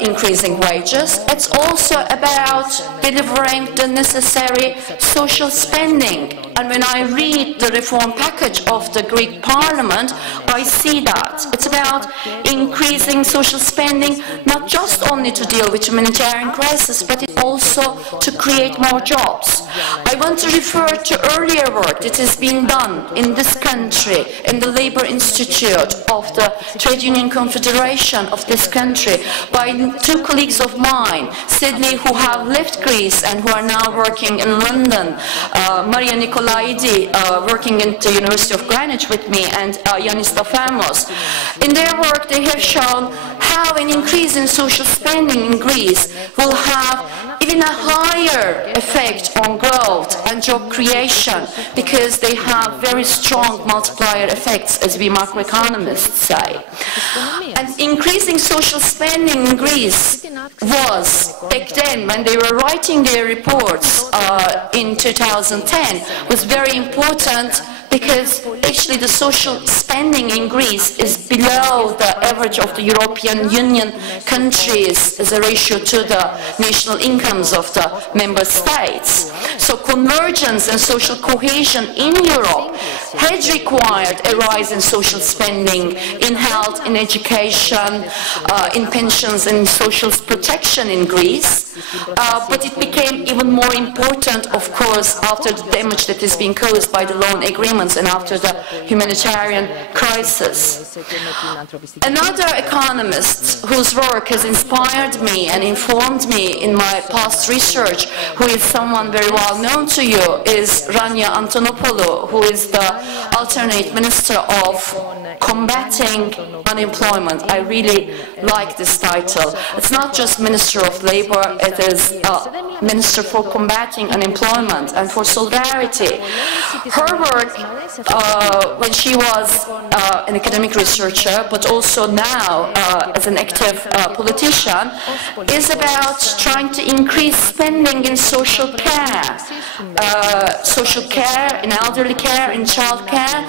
increasing wages, it's also about delivering the necessary social spending. And when I read the reform package of the Greek Parliament, I see that. It's about increasing social spending, not just only to deal with humanitarian crisis, but also to create more jobs. I want to refer to earlier work that has been done in this country, in the Labour Institute of the Trade Union Confederation of this country, by 2 colleagues of mine, Sydney, who have left Greece and who are now working in London, Maria Nicolaidi, working at the University of Greenwich with me, and Yanis Stafamos. In their work, they have shown how an increase in social spending in Greece will have even a higher effect on growth and job creation, because they have very strong multiplier effects, as we macroeconomists say. And increasing social spending in Greece was, back then, when they were writing their reports in 2010, was very important, because actually the social spending in Greece is below the average of the European Union countries as a ratio to the national incomes of the member states. So convergence and social cohesion in Europe had required a rise in social spending, in health, in education, in pensions and social protection in Greece. But it became even more important, of course, after the damage that has been caused by the loan agreements and after the humanitarian crisis. Another economist whose work has inspired me and informed me in my past research, who is someone very well known to you, is Rania Antonopoulou, who is the alternate Minister of Combating Unemployment. I really like this title. It's not just Minister of Labour, it is Minister for Combating Unemployment and for Solidarity. Her work, when she was an academic researcher, but also now as an active politician, is about trying to increase spending in social care, in elderly care, in child care,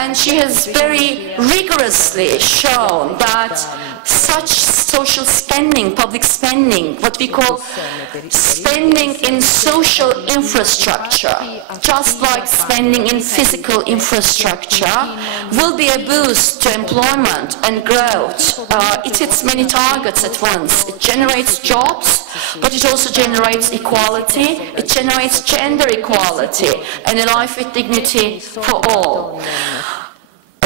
and she has very rigorously shown that such social spending, public spending, what we call spending in social infrastructure, just like spending in physical infrastructure, will be a boost to employment and growth. It hits many targets at once. It generates jobs, but it also generates equality, it generates gender equality, and a life with dignity for all.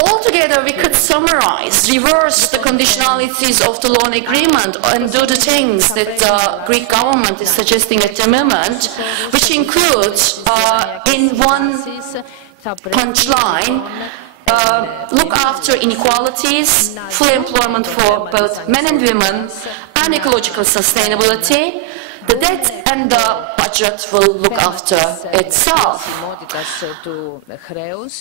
Altogether, together we could summarize, reverse the conditionalities of the loan agreement and do the things that the Greek government is suggesting at the moment, which includes, in one punchline, look after inequalities, full employment for both men and women, and ecological sustainability. The debt and the budget will look after itself.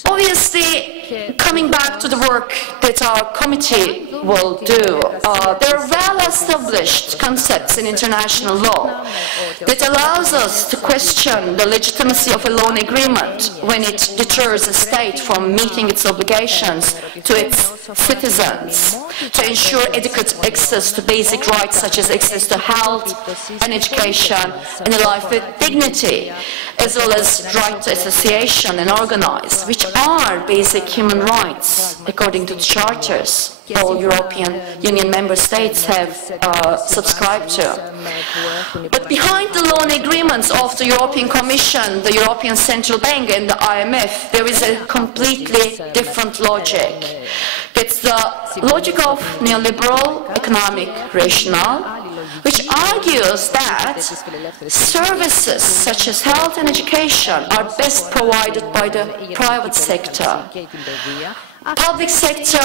Obviously, coming back to the work that our committee will do, there are well-established concepts in international law that allows us to question the legitimacy of a loan agreement when it deters a state from meeting its obligations to its citizens, to ensure adequate access to basic rights such as access to health and education and a life with dignity, as well as right to association and organize, which are basic human rights according to the charters all European Union member states have subscribed to. But behind the loan agreements of the European Commission, the European Central Bank and the IMF, there is a completely different logic. It's the logic of neoliberal economic rationale, which argues that services such as health and education are best provided by the private sector. Public sector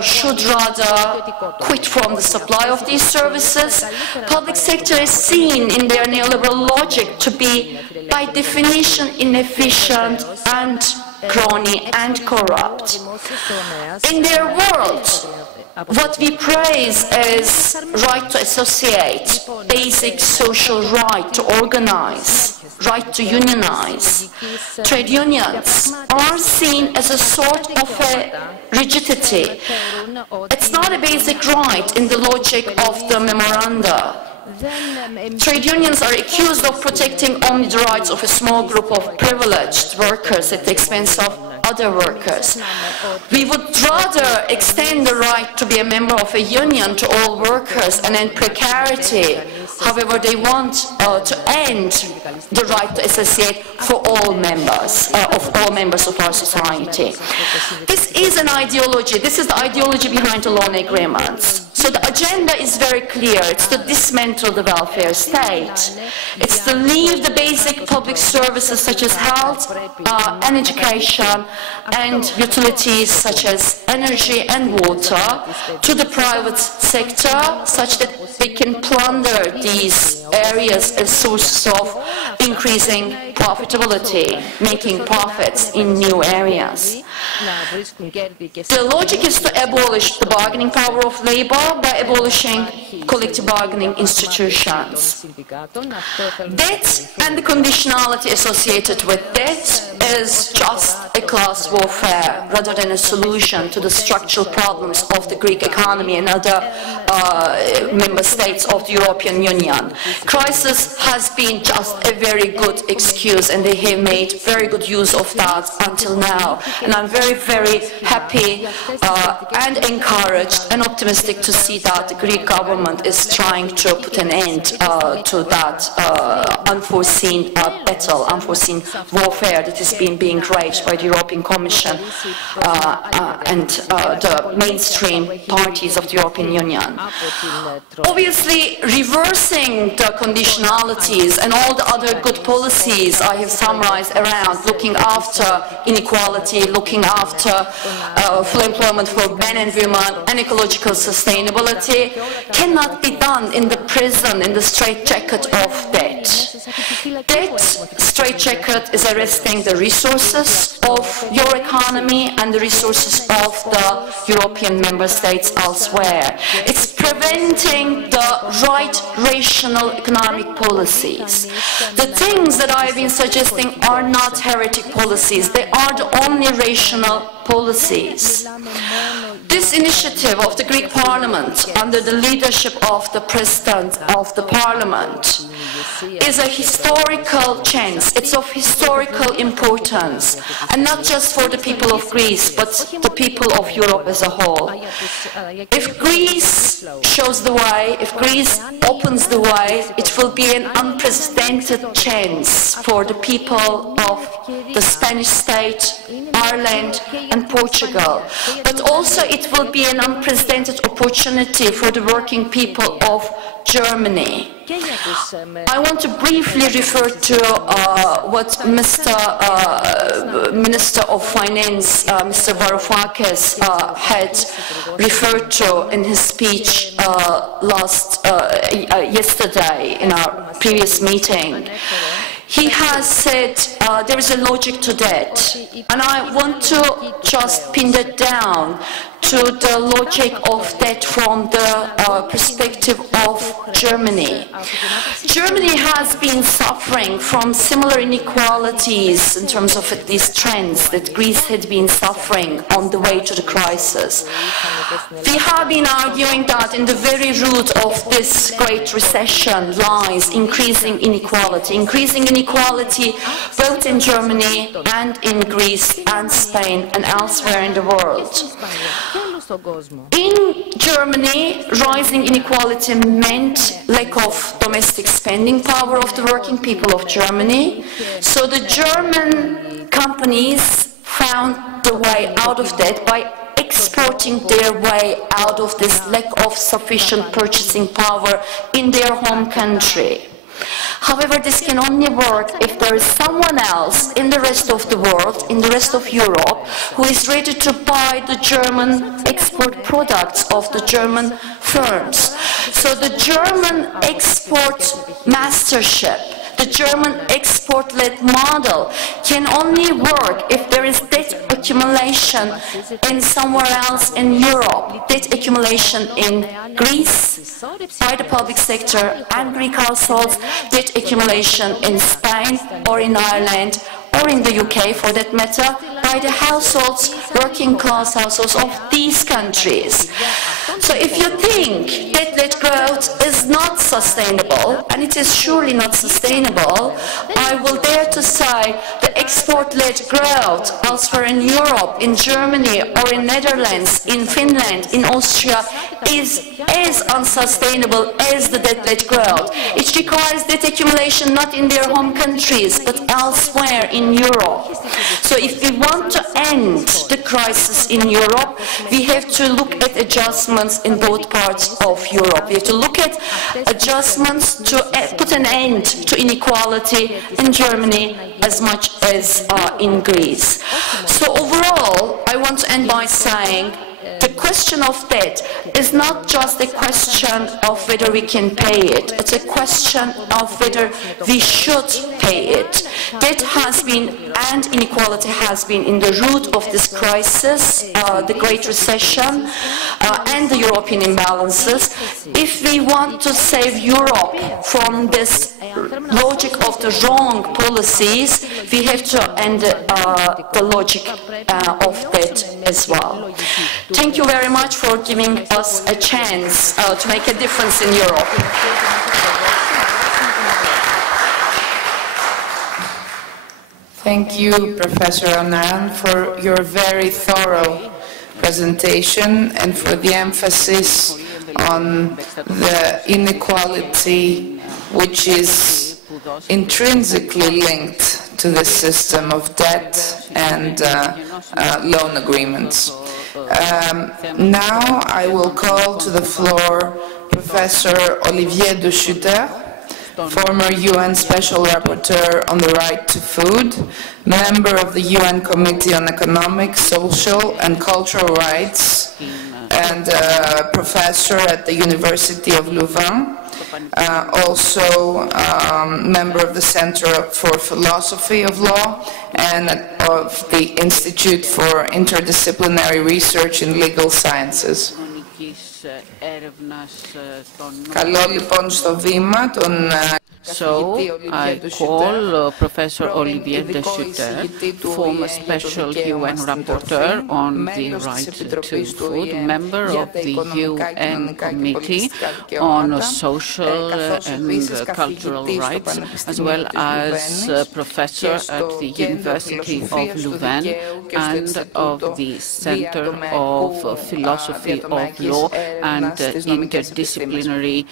should rather quit from the supply of these services. Public sector is seen in their neoliberal logic to be, by definition, inefficient and crony and corrupt. In their world, what we praise is right to associate, basic social right to organize, right to unionize. Trade unions are seen as a sort of a rigidity. It's not a basic right in the logic of the memoranda. Trade unions are accused of protecting only the rights of a small group of privileged workers at the expense of other workers. We would rather extend the right to be a member of a union to all workers and end precarity. However, they want to end the right to associate for all members of our society. This is an ideology. This is the ideology behind the loan agreements. So the agenda is very clear. It's to dismantle the welfare state. It's to leave the basic public services such as health and education and utilities such as energy and water to the private sector, such that they can plunder these areas as sources of increasing profitability, making profits in new areas. The logic is to abolish the bargaining power of labor by abolishing collective bargaining institutions. Debt and the conditionality associated with debt is just a class warfare rather than a solution to the structural problems of the Greek economy and other member states of the European Union. Crisis has been just a very good excuse, and they have made very good use of that until now. And I'm very, very happy and encouraged and optimistic to see that the Greek government is trying to put an end to that unforeseen battle, unforeseen warfare that has been being waged by the European Commission and the mainstream parties of the European Union. Obviously, reversing the conditionalities and all the other good policies I have summarized around looking after inequality, looking after full employment for men and women, and ecological sustainability cannot be done in the prison, in the straitjacket of debt. Debt straitjacket is arresting the resources of your economy and the resources of the European member states elsewhere. It's preventing the right rational economic policies. The things that I've been suggesting are not heretic policies. They are the only rational policies. This initiative of the Greek Parliament under the leadership of the President of the Parliament is a historical chance. It's of historical importance, and not just for the people of Greece, but the people of Europe as a whole. If Greece shows the way, if Greece opens the way, it will be an unprecedented chance for the people of the Spanish state, Ireland and Portugal. But also it will be an unprecedented opportunity for the working people of Germany. I want to briefly refer to what Mr. Minister of Finance, Mr. Varoufakis, had referred to in his speech yesterday in our previous meeting. He has said there is a logic to that, and I want to just pin that down to the logic of that from the perspective of Germany. Germany has been suffering from similar inequalities in terms of these trends that Greece had been suffering on the way to the crisis. We have been arguing that in the very root of this great recession lies increasing inequality both in Germany and in Greece and Spain and elsewhere in the world. In Germany, rising inequality meant lack of domestic spending power of the working people of Germany. So the German companies found the way out of that by exporting their way out of this lack of sufficient purchasing power in their home country. However, this can only work if there is someone else in the rest of the world, in the rest of Europe, who is ready to buy the German export products of the German firms. So the German export mastership, the German export-led model can only work if there is debt accumulation in somewhere else in Europe, debt accumulation in Greece by the public sector and Greek households, debt accumulation in Spain or in Ireland or in the UK for that matter, by the households, working class households of these countries. So if you think debt-led growth is not sustainable, and it is surely not sustainable, I will dare to say the export-led growth elsewhere in Europe, in Germany or in Netherlands, in Finland, in Austria is as unsustainable as the debt-led growth. It requires debt accumulation not in their home countries but elsewhere in Europe. So if we want to end the crisis in Europe, we have to look at adjustments in both parts of Europe. We have to look at adjustments to put an end to inequality in Germany as much as in Greece. So overall, I want to end by saying the question of debt is not just a question of whether we can pay it. It's a question of whether we should pay it. Debt has been and inequality has been in the root of this crisis, the Great Recession and the European imbalances. If we want to save Europe from this logic of the wrong policies, we have to end the logic of that as well. Thank you very much for giving us a chance to make a difference in Europe. Thank you, Professor Onaran, for your very thorough presentation and for the emphasis on the inequality which is intrinsically linked to the system of debt and loan agreements. Now I will call to the floor Professor Olivier de Schutter, former UN Special Rapporteur on the Right to Food, member of the UN Committee on Economic, Social and Cultural Rights, and professor at the University of Louvain, also member of the Center for Philosophy of Law and of the Institute for Interdisciplinary Research in Legal Sciences. Καλό λοιπόν στο βήμα τον So I call Professor Olivier de Schutter, former Special UN Rapporteur on the right to food, member of the UN Committee on Social and Cultural Rights, as well as Professor at the University of Louvain and of the Center of Philosophy of Law and Interdisciplinary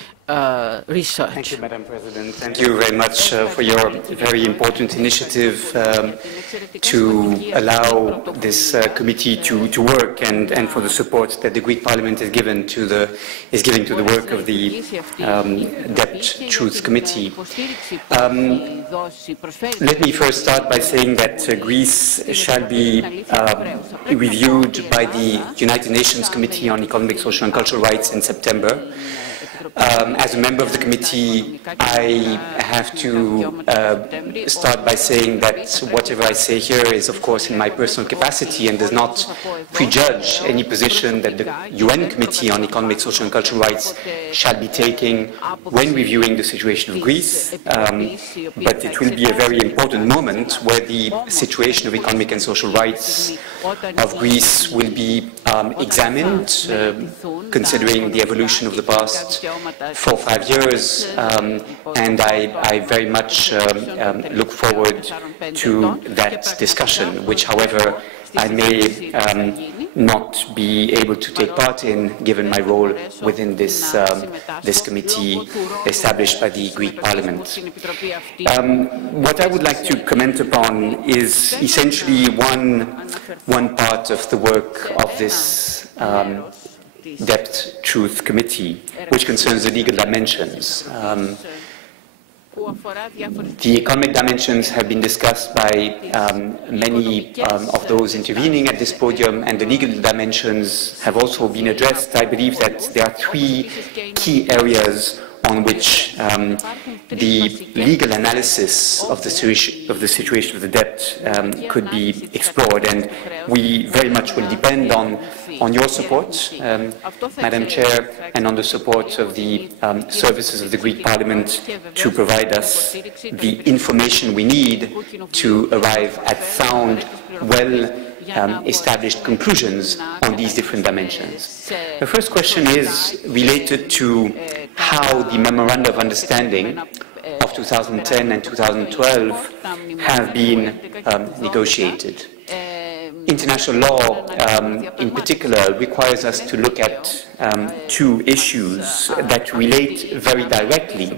Research. Thank you, Madam President. Thank you very much for your very important initiative to allow this committee to work and for the support that the Greek Parliament is giving to the work of the Debt Truth Committee. Let me first start by saying that Greece shall be reviewed by the United Nations Committee on Economic, Social and Cultural Rights in September. As a member of the committee, I have to start by saying that whatever I say here is, of course, in my personal capacity and does not prejudge any position that the UN Committee on Economic, Social and Cultural Rights shall be taking when reviewing the situation of Greece. But it will be a very important moment where the situation of economic and social rights of Greece will be examined, considering the evolution of the past 4 or 5 years, and I very much look forward to that discussion, which, however, I may not be able to take part in, given my role within this committee established by the Greek Parliament. What I would like to comment upon is essentially one part of the work of this Debt Truth Committee, which concerns the legal dimensions. The economic dimensions have been discussed by many of those intervening at this podium, and the legal dimensions have also been addressed. I believe that there are 3 key areas on which the legal analysis of the situation of the debt could be explored, and we very much will depend on your support, Madam Chair, and on the support of the services of the Greek Parliament to provide us the information we need to arrive at sound, well-established conclusions on these different dimensions. The first question is related to how the Memoranda of Understanding of 2010 and 2012 have been negotiated. International law, in particular, requires us to look at 2 issues that relate very directly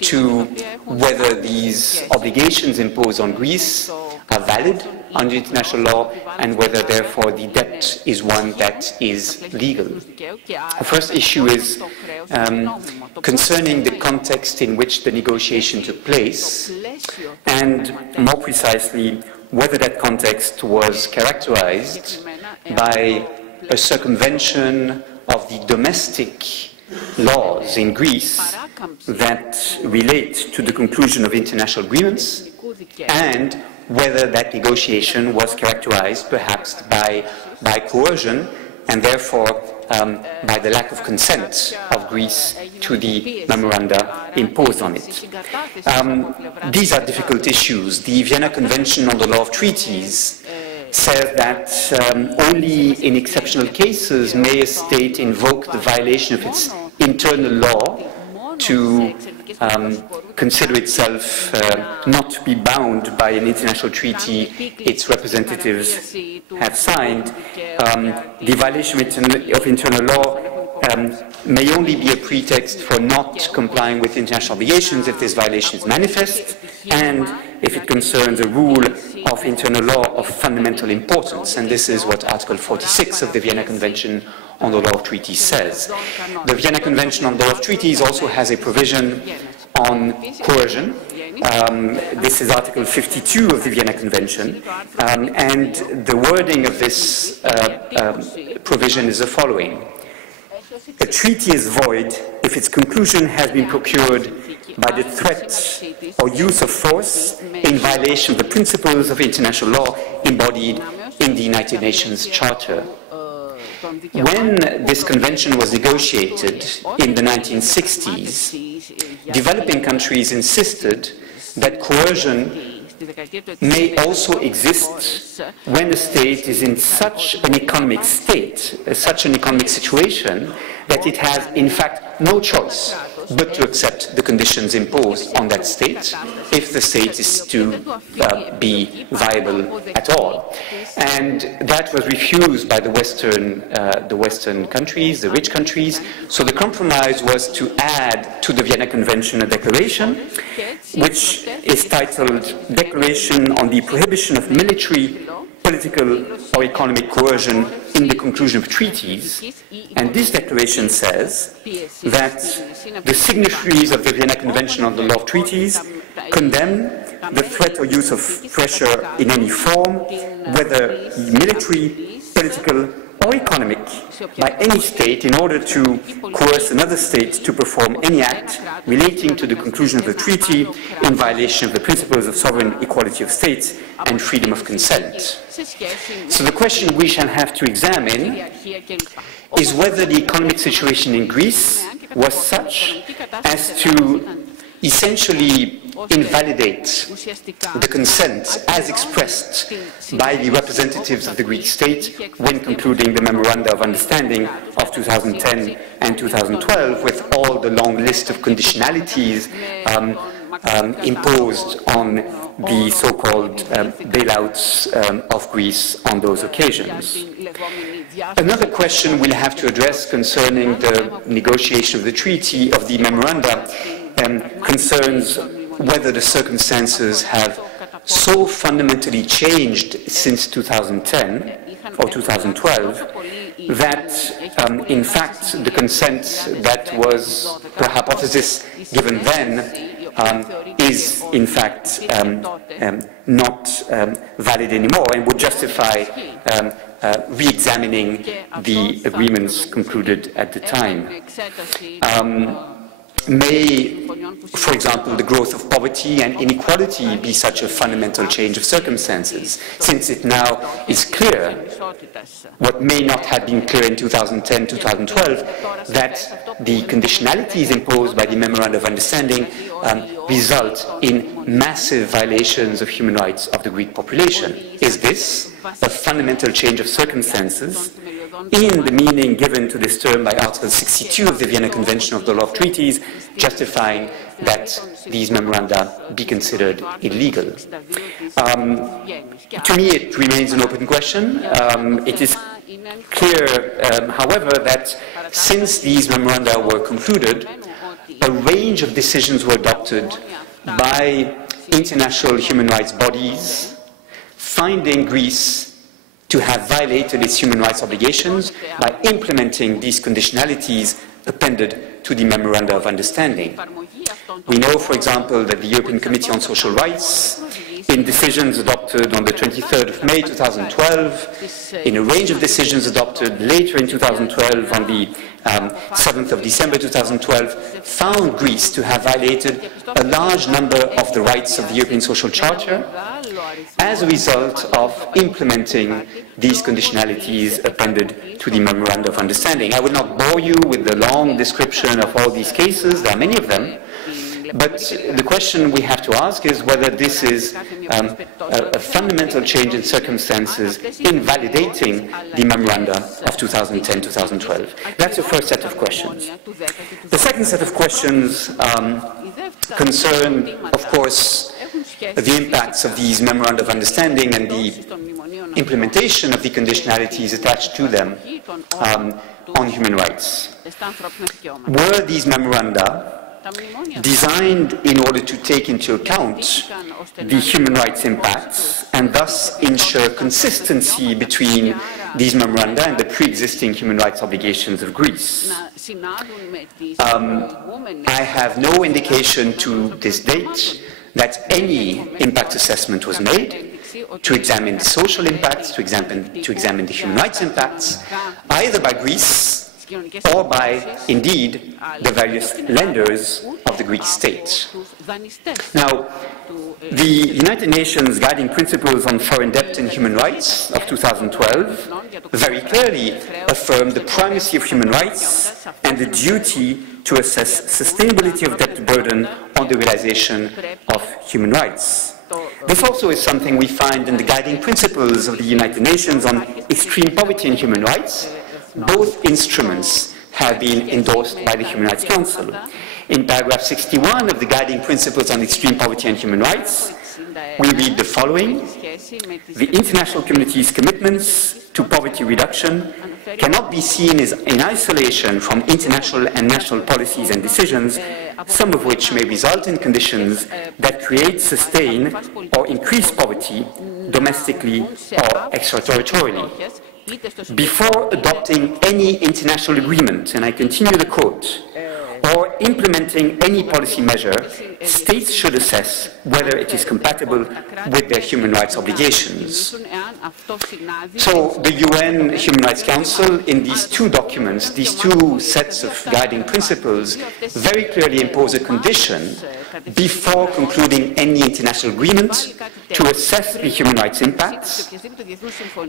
to whether these obligations imposed on Greece are valid under international law and whether, therefore, the debt is one that is legal. The first issue is concerning the context in which the negotiation took place, and more precisely, whether that context was characterized by a circumvention of the domestic laws in Greece that relate to the conclusion of international agreements, and whether that negotiation was characterized perhaps by coercion and therefore by the lack of consent of Greece to the memoranda imposed on it. These are difficult issues. The Vienna Convention on the Law of Treaties says that only in exceptional cases may a state invoke the violation of its internal law to consider itself not to be bound by an international treaty its representatives have signed. The violation of internal law may only be a pretext for not complying with international obligations if this violation is manifest and if it concerns a rule of internal law of fundamental importance, and this is what Article 46 of the Vienna Convention on the Law of Treaties says. The Vienna Convention on the Law of Treaties also has a provision on coercion. This is Article 52 of the Vienna Convention, and the wording of this provision is the following. A treaty is void if its conclusion has been procured by the threat or use of force in violation of the principles of international law embodied in the United Nations Charter. When this convention was negotiated in the 1960s, developing countries insisted that coercion may also exist when a state is in such an economic state, such an economic situation, that it has, in fact, no choice but to accept the conditions imposed on that state if the state is to be viable at all. And that was refused by the Western countries, the rich countries. So the compromise was to add to the Vienna Convention a declaration, which is titled Declaration on the Prohibition of Military, Political or Economic Coercion in the Conclusion of Treaties. And this declaration says that the signatories of the Vienna Convention on the Law of Treaties condemn the threat or use of pressure in any form, whether military, political, or economic, by any state in order to coerce another state to perform any act relating to the conclusion of the treaty in violation of the principles of sovereign equality of states and freedom of consent. So the question we shall have to examine is whether the economic situation in Greece was such as to essentially invalidate the consent as expressed by the representatives of the Greek state when concluding the Memoranda of Understanding of 2010 and 2012 with all the long list of conditionalities imposed on the so-called bailouts of Greece on those occasions. Another question we'll have to address concerning the negotiation of the treaty of the memoranda concerns whether the circumstances have so fundamentally changed since 2010 or 2012 that, in fact, the consent that was the hypothesis given then is, in fact, not valid anymore and would justify re-examining the agreements concluded at the time. May, for example, the growth of poverty and inequality be such a fundamental change of circumstances, since it now is clear, what may not have been clear in 2010-2012, that the conditionalities imposed by the Memorandum of Understanding result in massive violations of human rights of the Greek population. Is this a fundamental change of circumstances in the meaning given to this term by Article 62 of the Vienna Convention of the Law of Treaties, justifying that these memoranda be considered illegal? To me, it remains an open question. It is clear, however, that since these memoranda were concluded, a range of decisions were adopted by international human rights bodies, finding Greece to have violated its human rights obligations by implementing these conditionalities appended to the Memoranda of Understanding. We know, for example, that the European Committee on Social Rights, in decisions adopted on the 23rd of May 2012, in a range of decisions adopted later in 2012 on the 7th of December 2012, found Greece to have violated a large number of the rights of the European Social Charter as a result of implementing these conditionalities appended to the Memoranda of Understanding. I will not bore you with the long description of all these cases, there are many of them, but the question we have to ask is whether this is a fundamental change in circumstances in validating the memoranda of 2010-2012. That's the first set of questions. The second set of questions concern, of course, the impacts of these memoranda of understanding and the implementation of the conditionalities attached to them on human rights. Were these memoranda designed in order to take into account the human rights impacts and thus ensure consistency between these memoranda and the pre-existing human rights obligations of Greece? I have no indication to this date that any impact assessment was made to examine the social impacts, to examine the human rights impacts, either by Greece or by, indeed, the various lenders of of the Greek state. Now, the United Nations Guiding Principles on Foreign Debt and Human Rights of 2012 very clearly affirmed the primacy of human rights and the duty to assess sustainability of debt burden on the realization of human rights. This also is something we find in the Guiding Principles of the United Nations on Extreme Poverty and Human Rights. Both instruments have been endorsed by the Human Rights Council. In paragraph 61 of the Guiding Principles on Extreme Poverty and Human Rights, we read the following: the international community's commitments to poverty reduction cannot be seen as in isolation from international and national policies and decisions, some of which may result in conditions that create, sustain, or increase poverty domestically or extraterritorially. Before adopting any international agreement, and I continue the quote, or implementing any policy measure, states should assess whether it is compatible with their human rights obligations. So the UN Human Rights Council, in these two documents, these two sets of guiding principles, very clearly impose a condition before concluding any international agreement to assess the human rights impacts,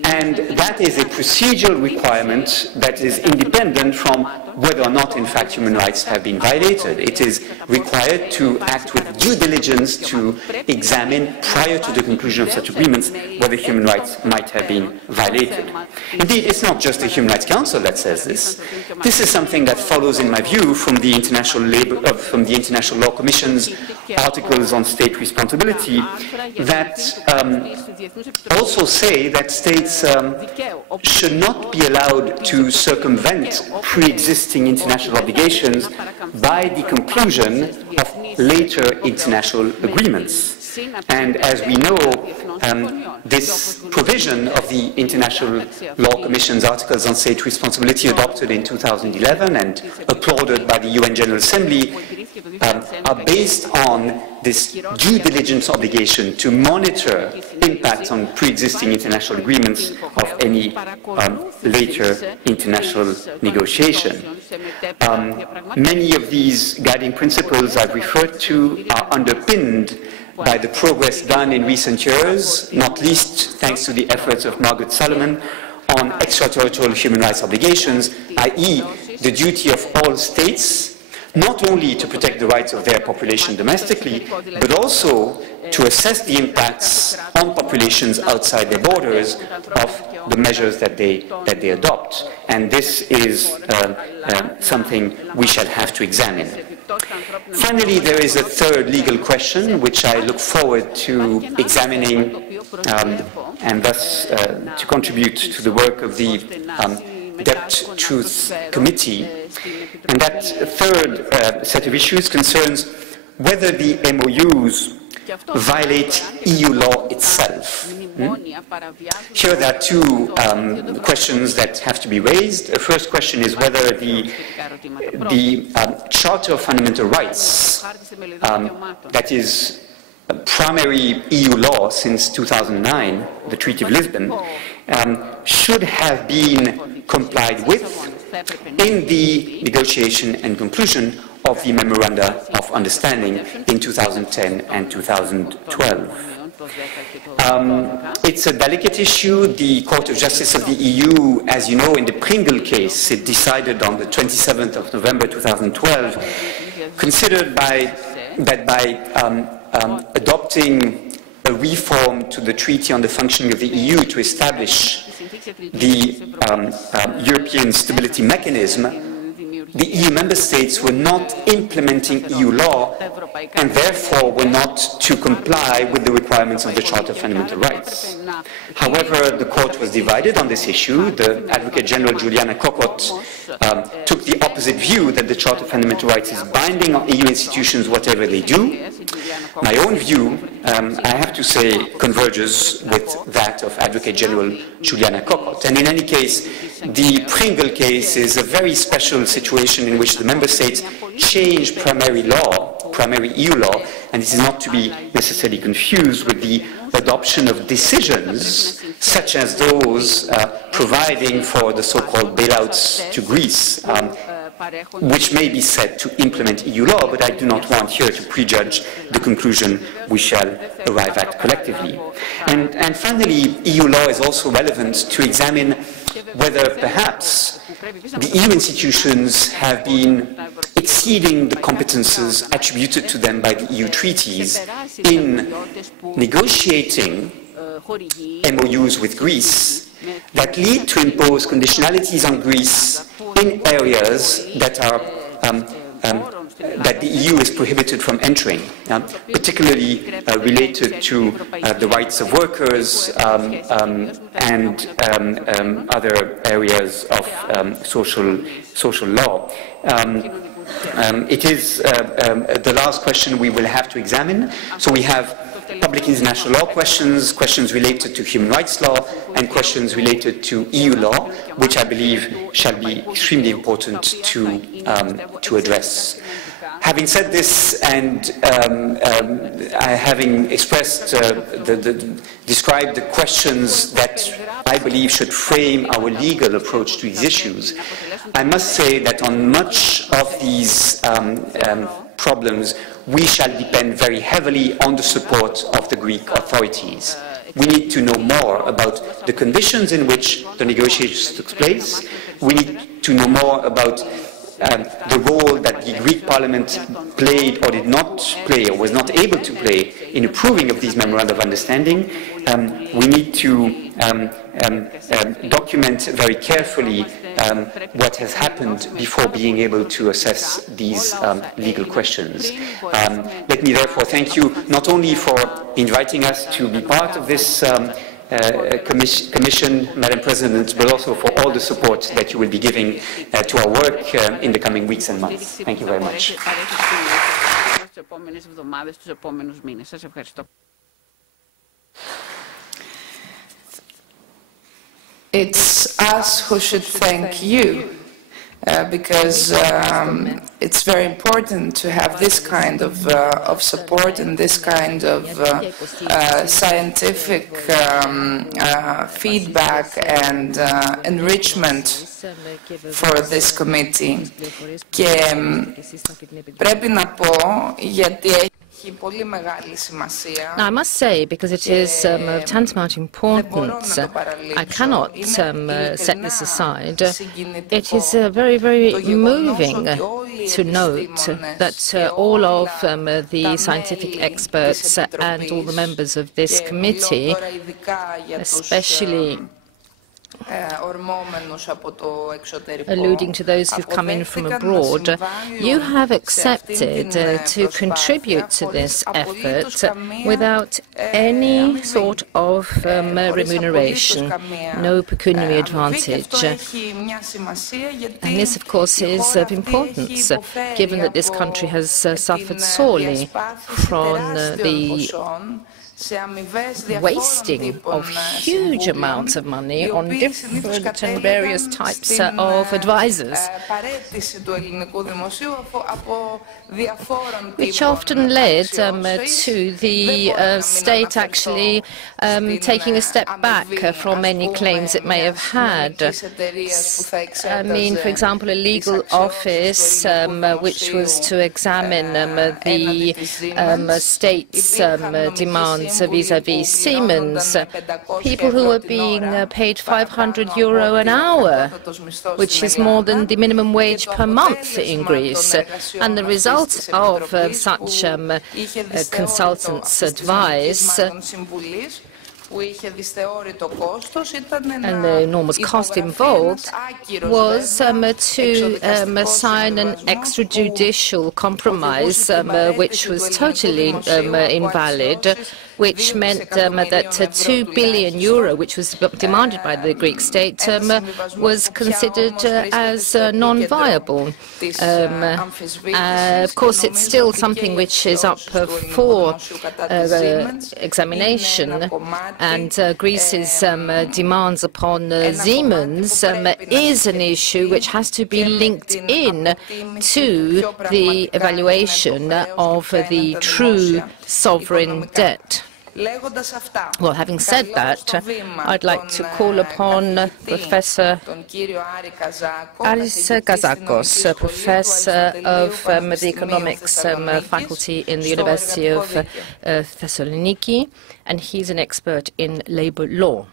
and that is a procedural requirement that is independent from whether or not, in fact, human rights have been violated. It is required to act with due diligence to examine, prior to the conclusion of such agreements, whether human rights might have been violated. Indeed, it's not just the Human Rights Council that says this. This is something that follows, in my view, from the International Law Commission's articles on state responsibility that also say that states should not be allowed to circumvent pre-existing international obligations by the conclusion of later international agreements. And as we know, this provision of the International Law Commission's Articles on State Responsibility, adopted in 2011 and applauded by the UN General Assembly, are based on this due diligence obligation to monitor impacts on pre-existing international agreements of any later international negotiation. Many of these guiding principles I've referred to are underpinned by the progress done in recent years, not least thanks to the efforts of Margaret Solomon on extraterritorial human rights obligations, i.e. the duty of all states not only to protect the rights of their population domestically, but also to assess the impacts on populations outside their borders of the measures that they adopt. And this is something we shall have to examine. Finally, there is a third legal question which I look forward to examining and thus to contribute to the work of the Debt Truth Committee. And that third set of issues concerns whether the MOUs violate EU law itself. Here there are two questions that have to be raised. The first question is whether the Charter of Fundamental Rights, that is primary EU law since 2009, the Treaty of Lisbon, should have been complied with in the negotiation and conclusion of the Memoranda of Understanding in 2010 and 2012. It's a delicate issue. The Court of Justice of the EU, as you know, in the Pringle case, it decided on the 27th of November 2012, considered that by adopting a reform to the Treaty on the Functioning of the EU to establish the European Stability Mechanism, the EU member states were not implementing EU law and therefore were not to comply with the requirements of the Charter of Fundamental Rights. However, the court was divided on this issue. The Advocate General Juliana Kokot took the opposite view, that the Charter of Fundamental Rights is binding on EU institutions whatever they do. My own view, I have to say, converges with that of Advocate General Juliana Kokot. And in any case, the Pringle case is a very special situation in which the member states change primary EU law, and this is not to be necessarily confused with the adoption of decisions such as those providing for the so-called bailouts to Greece. which may be said to implement EU law, but I do not want here to prejudge the conclusion we shall arrive at collectively. And finally, EU law is also relevant to examine whether perhaps the EU institutions have been exceeding the competences attributed to them by the EU treaties in negotiating MOUs with Greece that lead to impose conditionalities on Greece in areas that are that the EU is prohibited from entering, particularly related to the rights of workers and other areas of social law. It is the last question we will have to examine. So we have public international law questions, questions related to human rights law, and questions related to EU law, which I believe shall be extremely important to address. Having said this, and having expressed, described the questions that I believe should frame our legal approach to these issues, I must say that on much of these problems, we shall depend very heavily on the support of the Greek authorities. We need to know more about the conditions in which the negotiations took place. We need to know more about the role that the Greek Parliament played or did not play or was not able to play in approving of these memoranda of understanding. We need to document very carefully what has happened before being able to assess these legal questions. Let me therefore thank you not only for inviting us to be part of this Commission, Madam President, but also for all the support that you will be giving to our work in the coming weeks and months. Thank you very much. It's us who should thank you, because it's very important to have this kind of support and this kind of scientific feedback and enrichment for this committee. Και πρέπει να πω γιατί Now, I must say, because it is of tantamount importance, I cannot set this aside. It is very, very moving to note that all of the scientific experts and all the members of this committee, especially alluding to those who've come in from abroad, you have accepted to contribute to this effort without any sort of remuneration, no pecuniary advantage. And this, of course, is of importance, given that this country has suffered sorely from the wasting of huge amounts of money on different and various types of advisors, which often led to the state actually taking a step back from any claims it may have had. I mean, for example, a legal office which was to examine the state's demands vis-à-vis Siemens, people who were being paid €500 an hour, which is more than the minimum wage per month in Greece. And the result of such consultants' advice and the enormous cost involved was to sign an extrajudicial compromise which was totally invalid, which meant that €2 billion, which was demanded by the Greek state, was considered as non-viable. Of course, it's still something which is up for examination, and Greece's demands upon Siemens is an issue which has to be linked in to the evaluation of the true sovereign debt. Well, having said that, I'd like to call upon Professor Aris Kazakos, Professor of the Economics Faculty in the University of Thessaloniki, and he's an expert in labor law.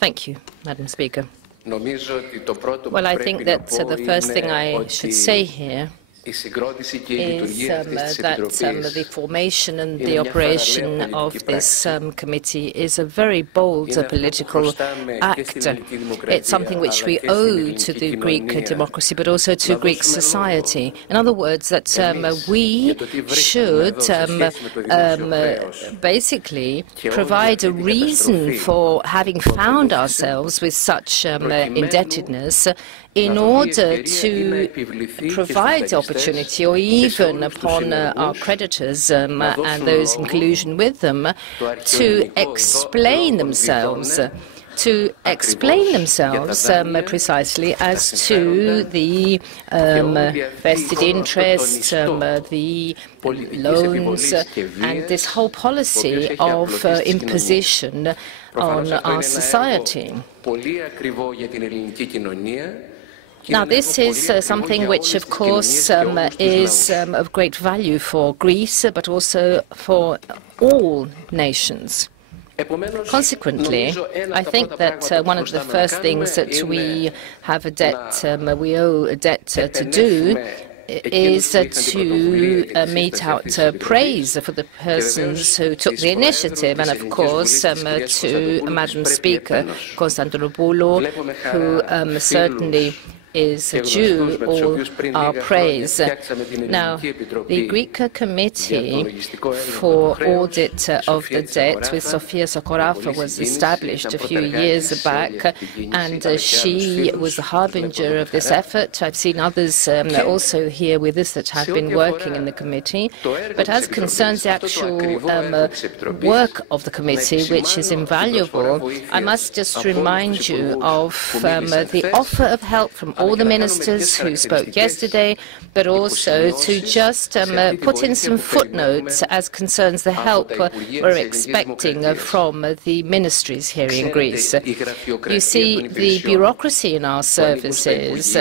Thank you, Madam Speaker. Well, I think that the first thing I should say here is that the formation and the operation of this committee is a very bold political act. It's something which we owe to the Greek democracy, but also to Greek society. In other words, that we should basically provide a reason for having found ourselves with such indebtedness in order to provide opportunity, or even upon our creditors and those in collusion with them, to explain themselves. Precisely as to the vested interests, the loans, and this whole policy of imposition on our society. Now, this is something which, of course, is of great value for Greece, but also for all nations. Consequently, I think that one of the first things that we have we owe a debt to do is to mete out praise for the persons who took the initiative, and of course to Madam Speaker Konstantinou, who certainly is due all our praise. Now, the Greek Committee for Audit of the Debt with Sofia Sokorafa was established a few years back, and she was the harbinger of this effort. I've seen others also here with us that have been working in the committee. But as concerns the actual work of the committee, which is invaluable, I must just remind you of the offer of help from all the ministers who spoke yesterday, but also to just put in some footnotes as concerns the help we're expecting from the ministries here in Greece. You see, the bureaucracy in our services,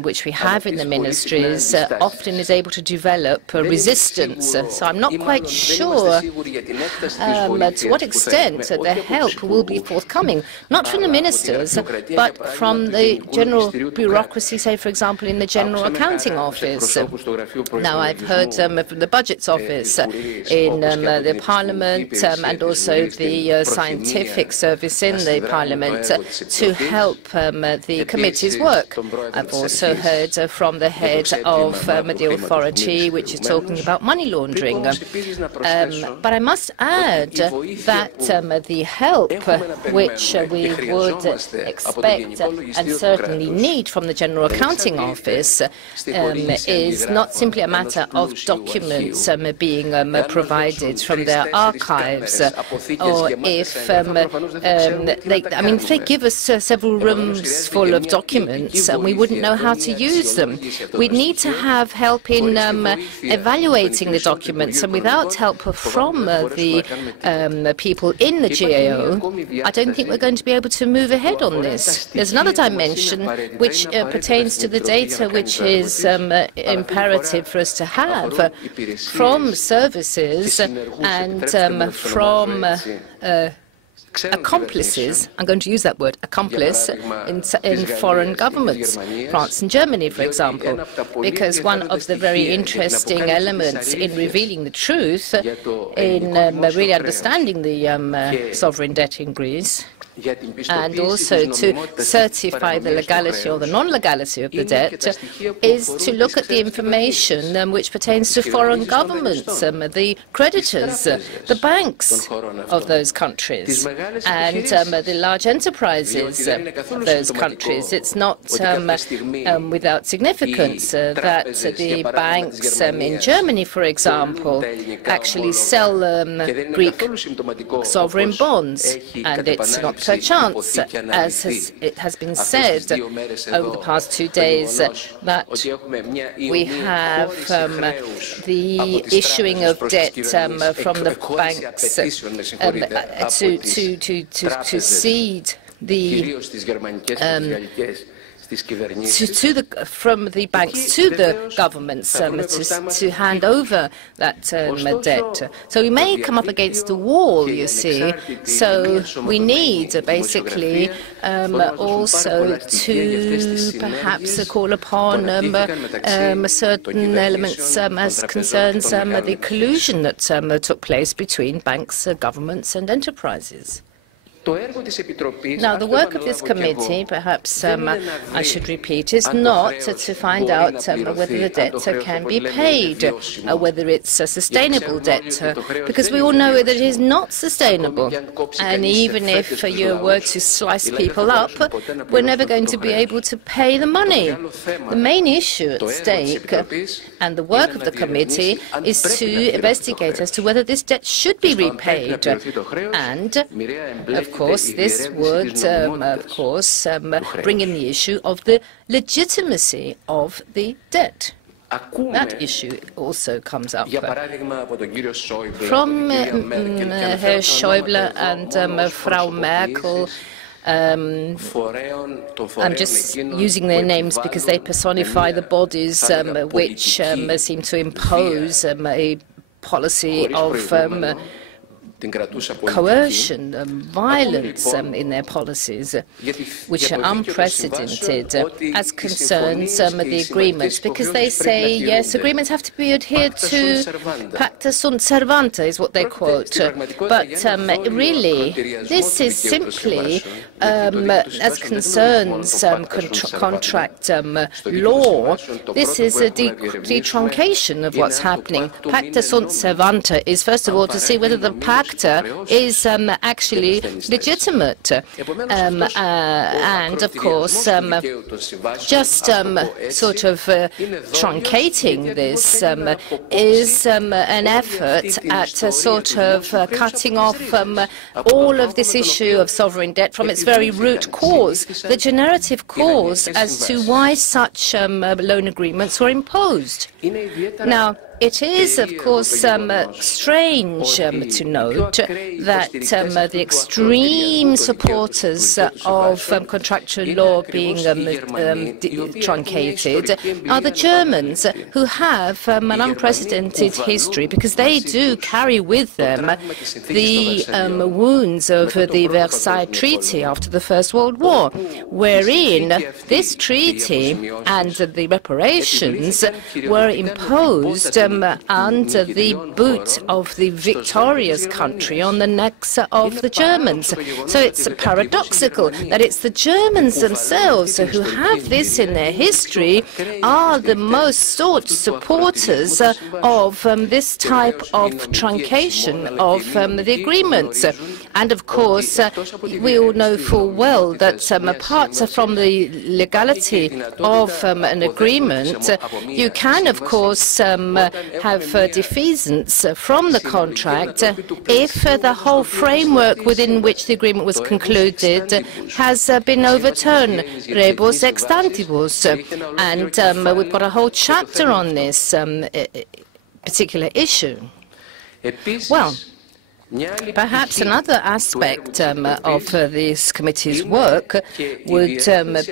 which we have in the ministries, often is able to develop resistance. So I'm not quite sure to what extent the help will be forthcoming, not from the ministers, but from the general bureaucracy, say, for example, in the General Accounting Office. Now, I've heard from the Budgets Office in the Parliament and also the Scientific Service in the Parliament to help the committee's work. I've also heard from the head of the authority, which is talking about money laundering. But I must add that the help which we would expect and certainly need from the General Accounting Office is not simply a matter of documents being provided from their archives, or if they give us several rooms full of documents and we wouldn't know how to use them. We'd need to have help in evaluating the documents, and without help from the people in the GAO, I don't think we're going to be able to move ahead on this. There's another dimension which pertains to the data which is imperative for us to have from services and from accomplices. I'm going to use that word, accomplice, in foreign governments, France and Germany, for example, because one of the very interesting elements in revealing the truth, in really understanding the sovereign debt in Greece, and also to certify the legality or the non-legality of the debt, is to look at the information which pertains to foreign governments, the creditors, the banks of those countries. and the large enterprises of those countries. It's not without significance that the banks in Germany, for example, actually sell Greek sovereign bonds, and it's not per chance, as it has been said over the past 2 days, that we have the issuing of debt from the banks to cede from the banks to the governments to hand over that debt. So we may come up against the wall, you see. So we need basically also to perhaps call upon certain elements as concerns the collusion that took place between banks, governments and enterprises. Now, the work of this committee, perhaps I should repeat, is not to find out whether the debt can be paid, whether it's a sustainable debt, because we all know that it is not sustainable. And even if you were to slice people up, we're never going to be able to pay the money. The main issue at stake, and the work of the committee, is to investigate as to whether this debt should be repaid. And, of course, this would, bring in the issue of the legitimacy of the debt. That issue also comes up. From Herr Schäuble and Frau Merkel, I'm just using their names because they personify the bodies which seem to impose a policy of coercion, violence in their policies, which are unprecedented as concerns the agreements, because they say, yes, agreements have to be adhered to, pacta sunt servanda is what they quote, but really this is simply, as concerns contract law, this is a detruncation of what's happening. Pacta sunt servanda is, first of all, to see whether the pact is actually legitimate, and of course just sort of truncating this is an effort at sort of cutting off all of this issue of sovereign debt from its very root cause, the generative cause as to why such loan agreements were imposed. Now, it is, of course, strange to note that the extreme supporters of contractual law being truncated are the Germans, who have an unprecedented history, because they do carry with them the wounds of the Versailles Treaty after the First World War, wherein this treaty and the reparations were imposed under the boot of the victorious country on the necks of the Germans. So it's paradoxical that it's the Germans themselves who have this in their history are the most staunch supporters of this type of truncation of the agreements. And of course, we all know full well that apart from the legality of an agreement, you can, of course, have defeasance from the contract if the whole framework within which the agreement was concluded has been overturned, rebus ex tantibus. And we've got a whole chapter on this particular issue. Well, perhaps another aspect of this committee's work would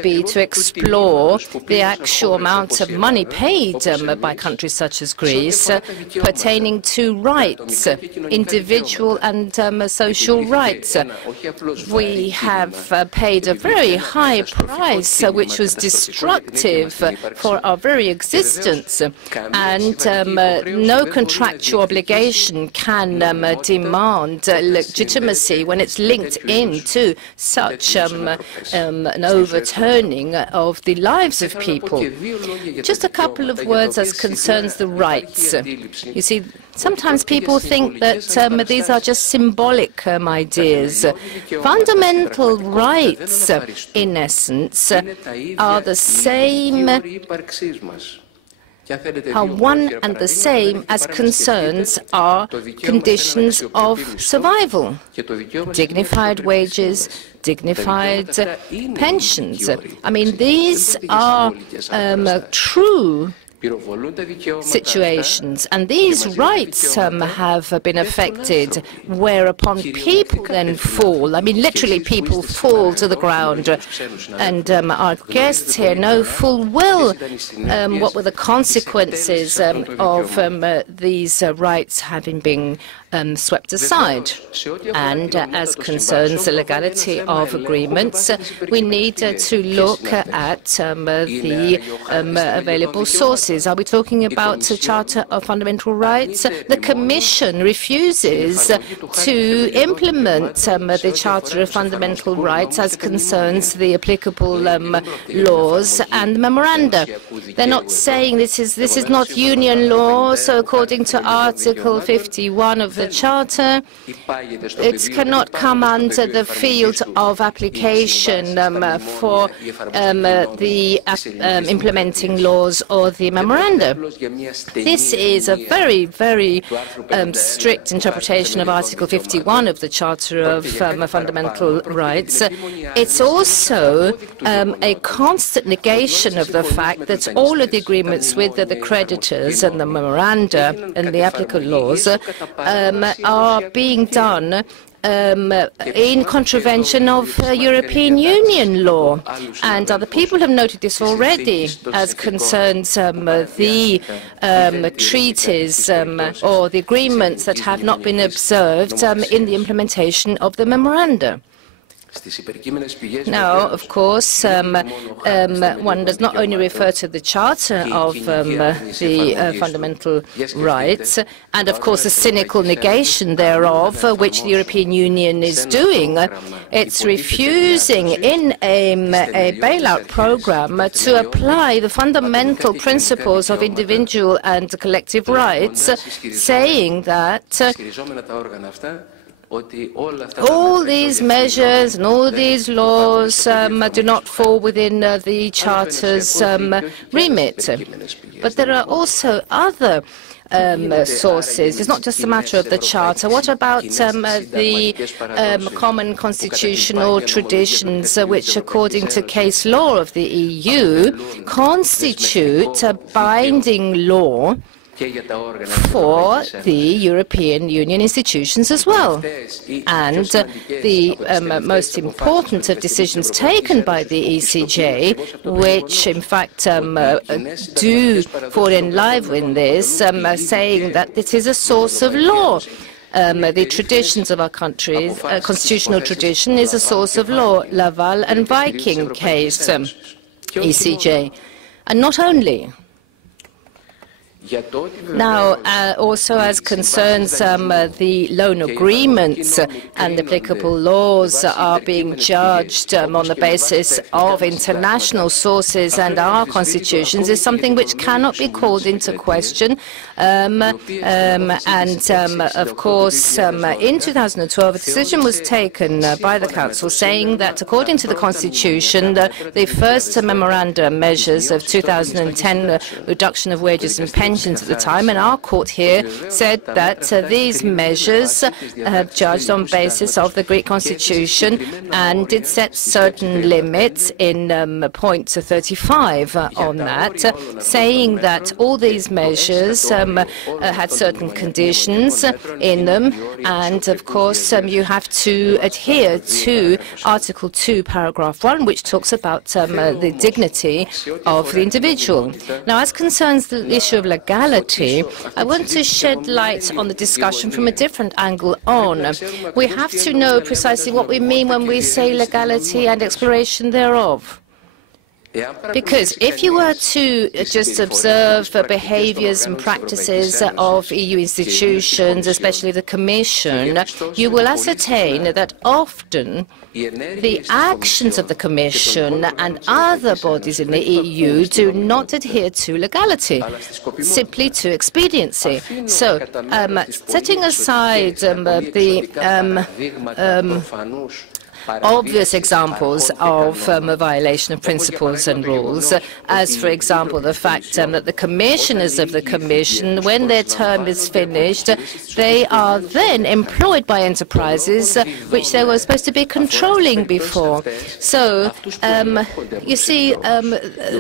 be to explore the actual amount of money paid by countries such as Greece pertaining to rights, individual and social rights. We have paid a very high price, which was destructive for our very existence, and no contractual obligation can demand demand legitimacy when it's linked into such an overturning of the lives of people. Just a couple of words as concerns the rights. You see, sometimes people think that these are just symbolic ideas. Fundamental rights, in essence, are the same, are one and the same as concerns our conditions of survival. Dignified wages, dignified pensions. I mean, these are true situations, and these rights have been affected, whereupon people then fall. I mean, literally people fall to the ground, and our guests here know full well what were the consequences of these rights having been swept aside. And as concerns the legality of agreements, we need to look at the available sources. Are we talking about the Charter of Fundamental Rights? The Commission refuses to implement the Charter of Fundamental Rights as concerns the applicable laws and memoranda. They're not saying this is not union law, so according to Article 51 of the Charter, it cannot come under the field of application for the implementing laws or the memoranda. This is a very, very strict interpretation of Article 51 of the Charter of Fundamental Rights. It's also a constant negation of the fact that all of the agreements with the creditors and the memoranda and the applicable laws are being done in contravention of European Union law. And other people have noted this already as concerns the treaties or the agreements that have not been observed in the implementation of the memoranda. Now, of course, one does not only refer to the Charter of the Fundamental Rights, and of course the cynical negation thereof, which the European Union is doing. It's refusing in a bailout program to apply the fundamental principles of individual and collective rights, saying that all these measures and all these laws do not fall within the Charter's remit. But there are also other sources. It's not just a matter of the Charter. What about the common constitutional traditions, which, according to case law of the EU, constitute a binding law for the European Union institutions as well? And the most important of decisions taken by the ECJ, which in fact do fall in line with this, saying that this is a source of law. The traditions of our countries, constitutional tradition, is a source of law. Laval and Viking case, ECJ. And not only. Now, also as concerns the loan agreements and applicable laws are being judged on the basis of international sources and our constitutions is something which cannot be called into question. Of course, in 2012, a decision was taken by the Council saying that, according to the Constitution, the first memorandum measures of 2010, reduction of wages and pensions at the time, and our court here said that these measures have judged on basis of the Greek Constitution, and it set certain limits in point 35 on that, saying that all these measures had certain conditions in them, and of course you have to adhere to Article 2, Paragraph 1, which talks about the dignity of the individual. Now, as concerns the issue of legality, I want to shed light on the discussion from a different angle on. We have to know precisely what we mean when we say legality and exploration thereof. Because if you were to just observe behaviours and practices of EU institutions, especially the Commission, you will ascertain that often the actions of the Commission and other bodies in the EU do not adhere to legality, simply to expediency. So, setting aside the obvious examples of a violation of principles and rules, as, for example, the fact that the commissioners of the Commission, when their term is finished, they are then employed by enterprises which they were supposed to be controlling before. So, you see,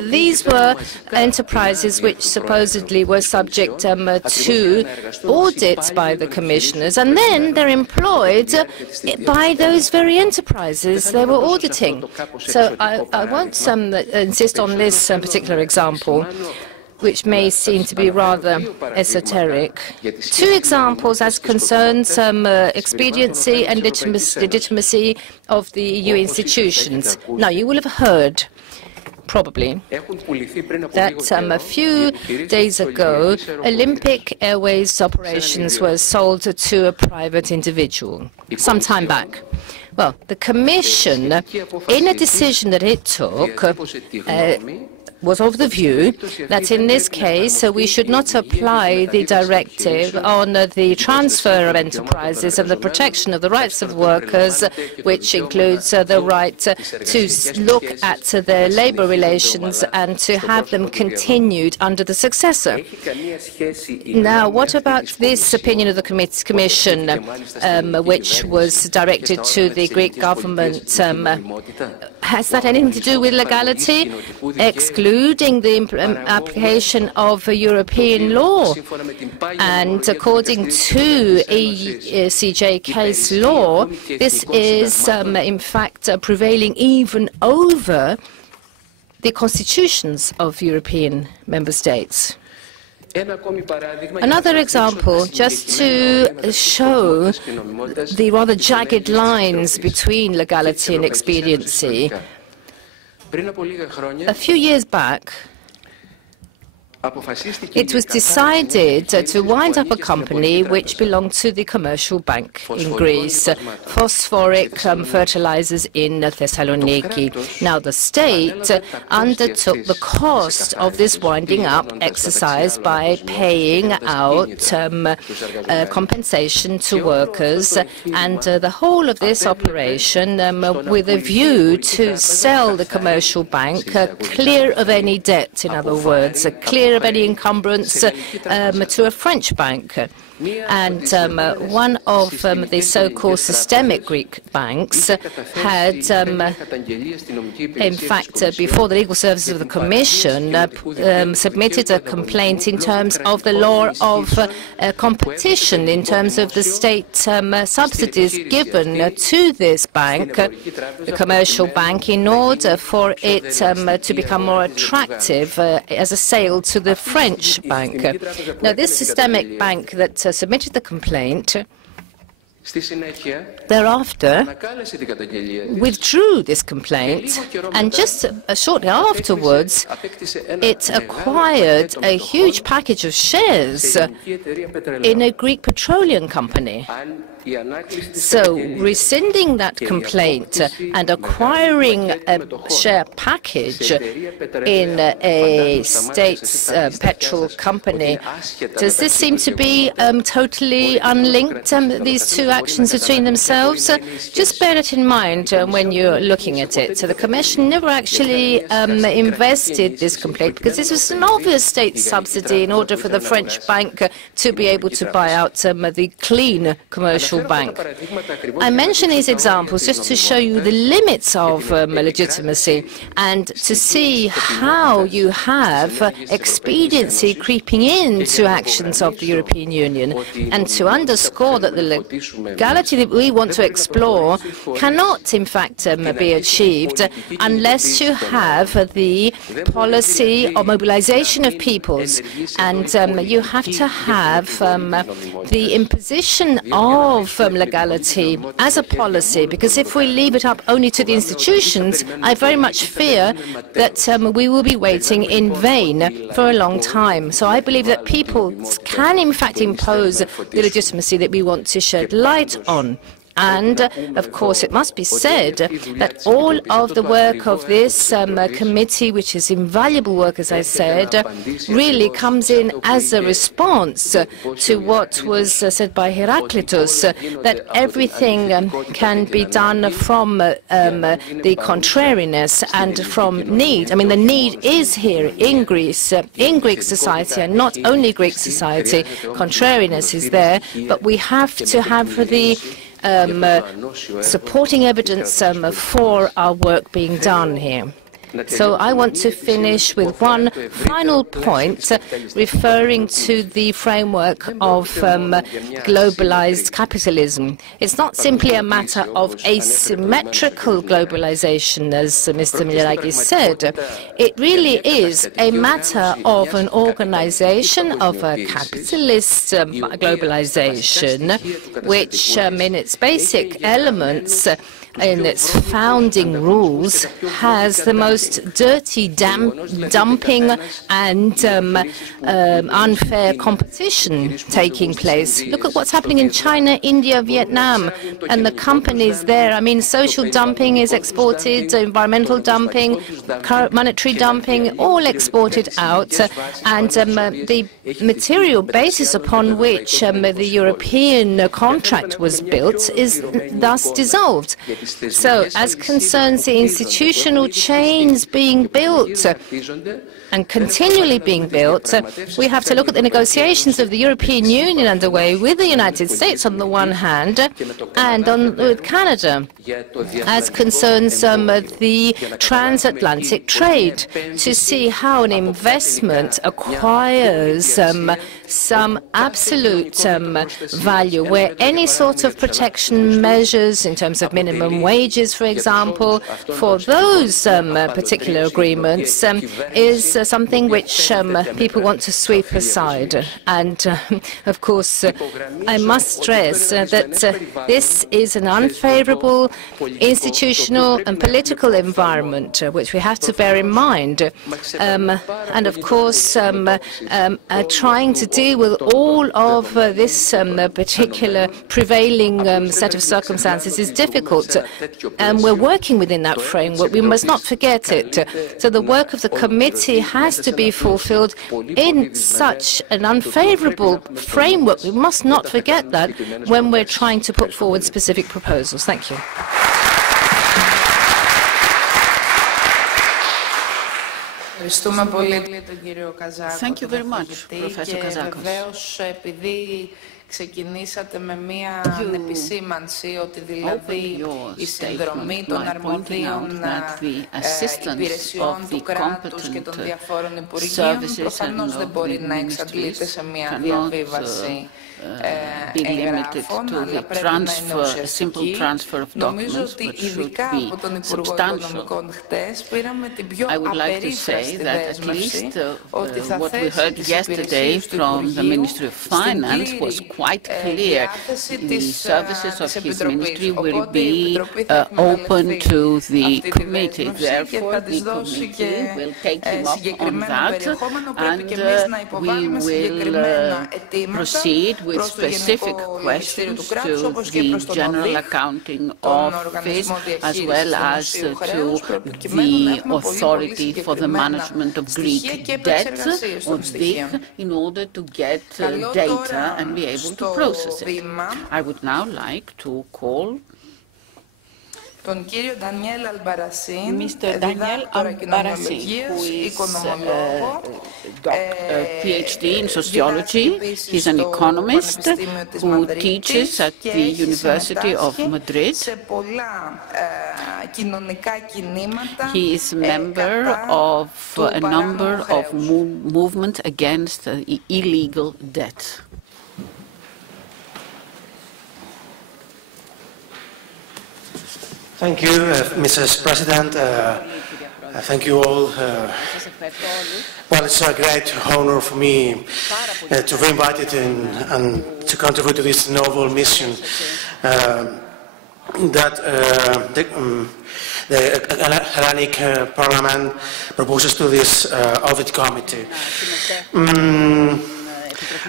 these were enterprises which supposedly were subject to audits by the commissioners, and then they're employed by those very enterprises they were auditing. So I won't insist on this particular example, which may seem to be rather esoteric. Two examples as concerns expediency and legitimacy of the EU institutions. Now, you will have heard probably that a few days ago, Olympic Airways operations were sold to a private individual some time back. Well, the Commission, in a decision that it took, was of the view that in this case we should not apply the directive on the transfer of enterprises and the protection of the rights of workers, which includes the right to look at their labour relations and to have them continued under the successor. Now, what about this opinion of the Commission, which was directed to the Greek government? Has that anything to do with legality, excluding the application of European law? And according to ECJ case law, this is in fact prevailing even over the constitutions of European member states. Another example, just to show the rather jagged lines between legality and expediency. A few years back, it was decided to wind up a company which belonged to the commercial bank in Greece, phosphoric fertilizers in Thessaloniki. Now, the state undertook the cost of this winding up exercise by paying out compensation to workers, and the whole of this operation with a view to sell the commercial bank clear of any debt, in other words, clear of any encumbrance to a French bank. And one of the so-called systemic Greek banks had, in fact, before the legal services of the Commission, submitted a complaint in terms of the law of competition, in terms of the state subsidies given to this bank, the commercial bank, in order for it to become more attractive as a sale to the French bank. Now, this systemic bank that submitted the complaint thereafter withdrew this complaint, and just shortly afterwards it acquired a huge package of shares in a Greek petroleum company. So, rescinding that complaint and acquiring a share package in a state petrol company, does this seem to be totally unlinked, these two actions between themselves? Just bear it in mind when you're looking at it. So the Commission never actually invested this complaint, because this was an obvious state subsidy in order for the French bank to be able to buy out the clean commercial bank. I mention these examples just to show you the limits of legitimacy and to see how you have expediency creeping into actions of the European Union, and to underscore that the legality that we want to explore cannot, in fact, be achieved unless you have the policy of mobilization of peoples, and you have to have the imposition of of legality as a policy, because if we leave it up only to the institutions, I very much fear that we will be waiting in vain for a long time. So I believe that people can in fact impose the legitimacy that we want to shed light on. And, of course, it must be said that all of the work of this committee, which is invaluable work, as I said, really comes in as a response to what was said by Heraclitus, that everything can be done from the contrariness and from need. I mean, the need is here in Greece, in Greek society, and not only Greek society. Contrariness is there, but we have to have the supporting evidence for our work being done here. So I want to finish with one final point referring to the framework of globalized capitalism. It's not simply a matter of asymmetrical globalization, as Mr. Milagis said. It really is a matter of an organization of a capitalist globalization, which in its basic elements, in its founding rules, has the most dirty dumping and unfair competition taking place. Look at what's happening in China, India, Vietnam, and the companies there. I mean, social dumping is exported, environmental dumping, monetary dumping, all exported out, and the material basis upon which the European contract was built is thus dissolved. So, as concerns the institutional chains being built and continually being built, we have to look at the negotiations of the European Union underway with the United States on the one hand, and with Canada, as concerns the transatlantic trade, to see how an investment acquires some absolute value, where any sort of protection measures in terms of minimum wages, for example, for those particular agreements is something which people want to sweep aside. And, of course, I must stress that this is an unfavorable institutional and political environment, which we have to bear in mind. And, of course, trying to deal with all of this particular prevailing set of circumstances is difficult. We're working within that framework. We must not forget it. So the work of the committee has to be fulfilled in such an unfavorable framework. We must not forget that when we're trying to put forward specific proposals. Thank you. Thank you very much, Professor Kazakos. Ξεκινήσατε με μία επισήμανση ότι δηλαδή η συνδρομή των αρμοδίων υπηρεσιών του κράτους και των διαφόρων υπουργείων προφανώς δεν μπορεί να εξαντλείται σε μία διαβίβαση εγγράφων, αλλά πρέπει να είναι ουσιαστική. Νομίζω ότι ειδικά από τον Υπουργό Οικονομικών χτες πήραμε την πιο απερίφραστη δέσμευση ότι θα θέσει τις υπηρεσίες του Υπουργείου στην quite clear. The services of his ministry will be open to the committee. Therefore, the committee will take him up on that, and we will proceed with specific questions to the General Accounting Office, as well as to the Authority for the Management of Greek Debt, or DIC, in order to get data and be able to process it. I would now like to call Mr. Daniel Albarracin, who is PhD in sociology. He's an economist who teaches at the University of Madrid. He is a member of a number of movements against illegal debt. Thank you, Mrs. President. Thank you all. Well, it's a great honor for me to be invited in and to contribute to this novel mission that the Hellenic Parliament proposes to this Audit Committee.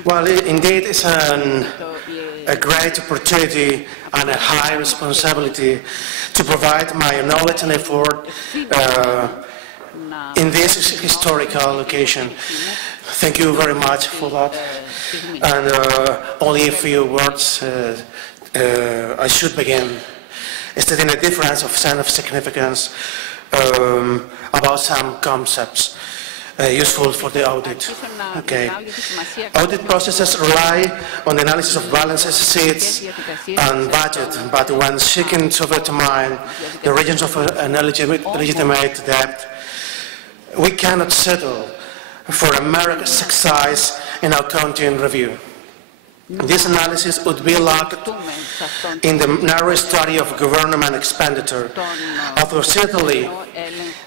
Well, indeed, it's a great opportunity and a high responsibility to provide my knowledge and effort in this historical occasion. Thank you very much for that. And only a few words. I should begin stating a difference of sense of significance about some concepts useful for the audit. Okay. Audit processes rely on the analysis of balances, sheets, and budget, but when seeking to determine the regions of an legitimate debt, we cannot settle for a mere exercise in accounting review. This analysis would be locked in the narrow study of government expenditure. Although certainly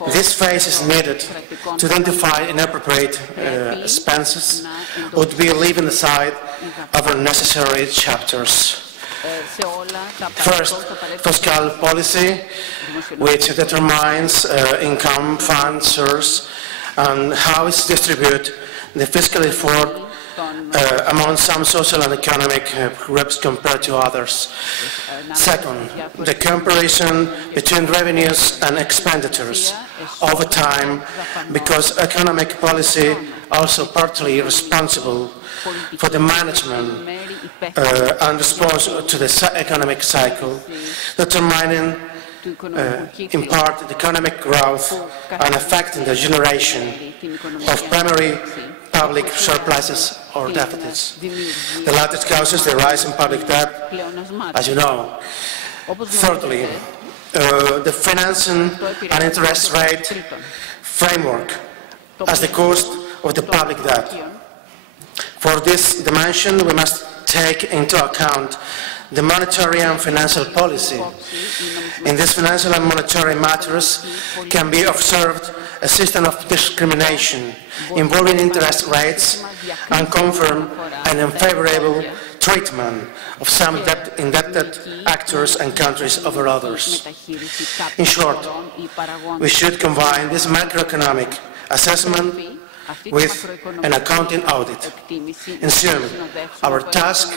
this phase is needed to identify inappropriate expenses, would be leaving aside other necessary chapters. First, fiscal policy, which determines income, fund source, and how it's distributed, the fiscal effort among some social and economic groups compared to others. Second, the comparison between revenues and expenditures over time, because economic policy also partly responsible for the management and response to the economic cycle, determining in part the economic growth and affecting the generation of primary public surpluses or deficits. The latter causes the rise in public debt, as you know. Thirdly, the financing and interest rate framework as the cost of the public debt. For this dimension, we must take into account the monetary and financial policy. In these financial and monetary matters can be observed a system of discrimination involving interest rates and confirm an unfavorable treatment of some indebted actors and countries over others. In short, we should combine this macroeconomic assessment with an accounting audit. In sum, our task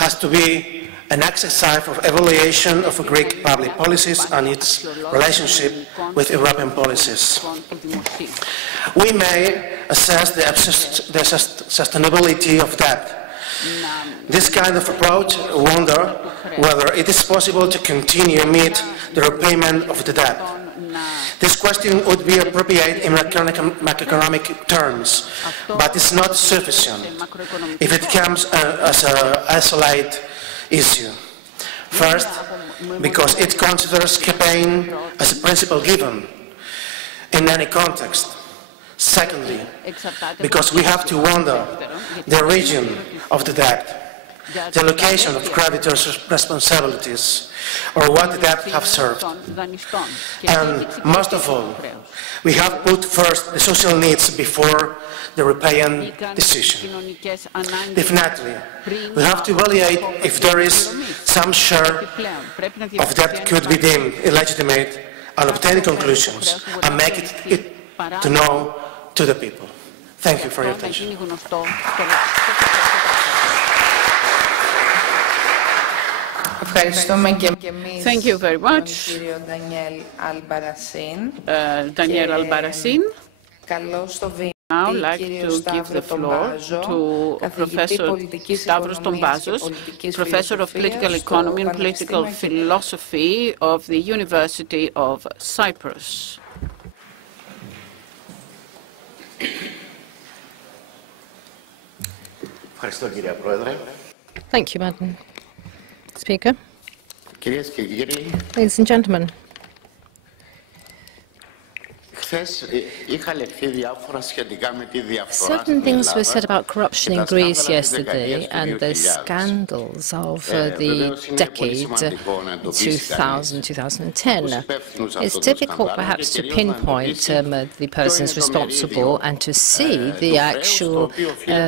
has to be an exercise of evaluation of Greek public policies and its relationship with European policies. We may assess the sustainability of debt. This kind of approach wonder whether it is possible to continue meet the repayment of the debt. This question would be appropriate in macroeconomic terms, but it's not sufficient if it comes as an isolated issue. First, because it considers paying as a principle given in any context. Secondly, because we have to wonder the region of the debt, the location of creditors' responsibilities, or what the debt have served. And most of all, we have put first the social needs before the repaying decision. Definitely, we have to evaluate if there is some share of debt could be deemed illegitimate and obtain conclusions and make it to know to the people. Thank you for your attention. Thank you very much, Daniel Albarracin. Now I'd like to give the floor to Professor Stavros Tombazos, Professor of Political Economy and Political Philosophy of the University of Cyprus. Thank you, Madam Speaker. Ladies and gentlemen, Certain things were said about corruption in Greece yesterday and the scandals of the decade 2000-2010. It's difficult perhaps to pinpoint the persons responsible and to see the actual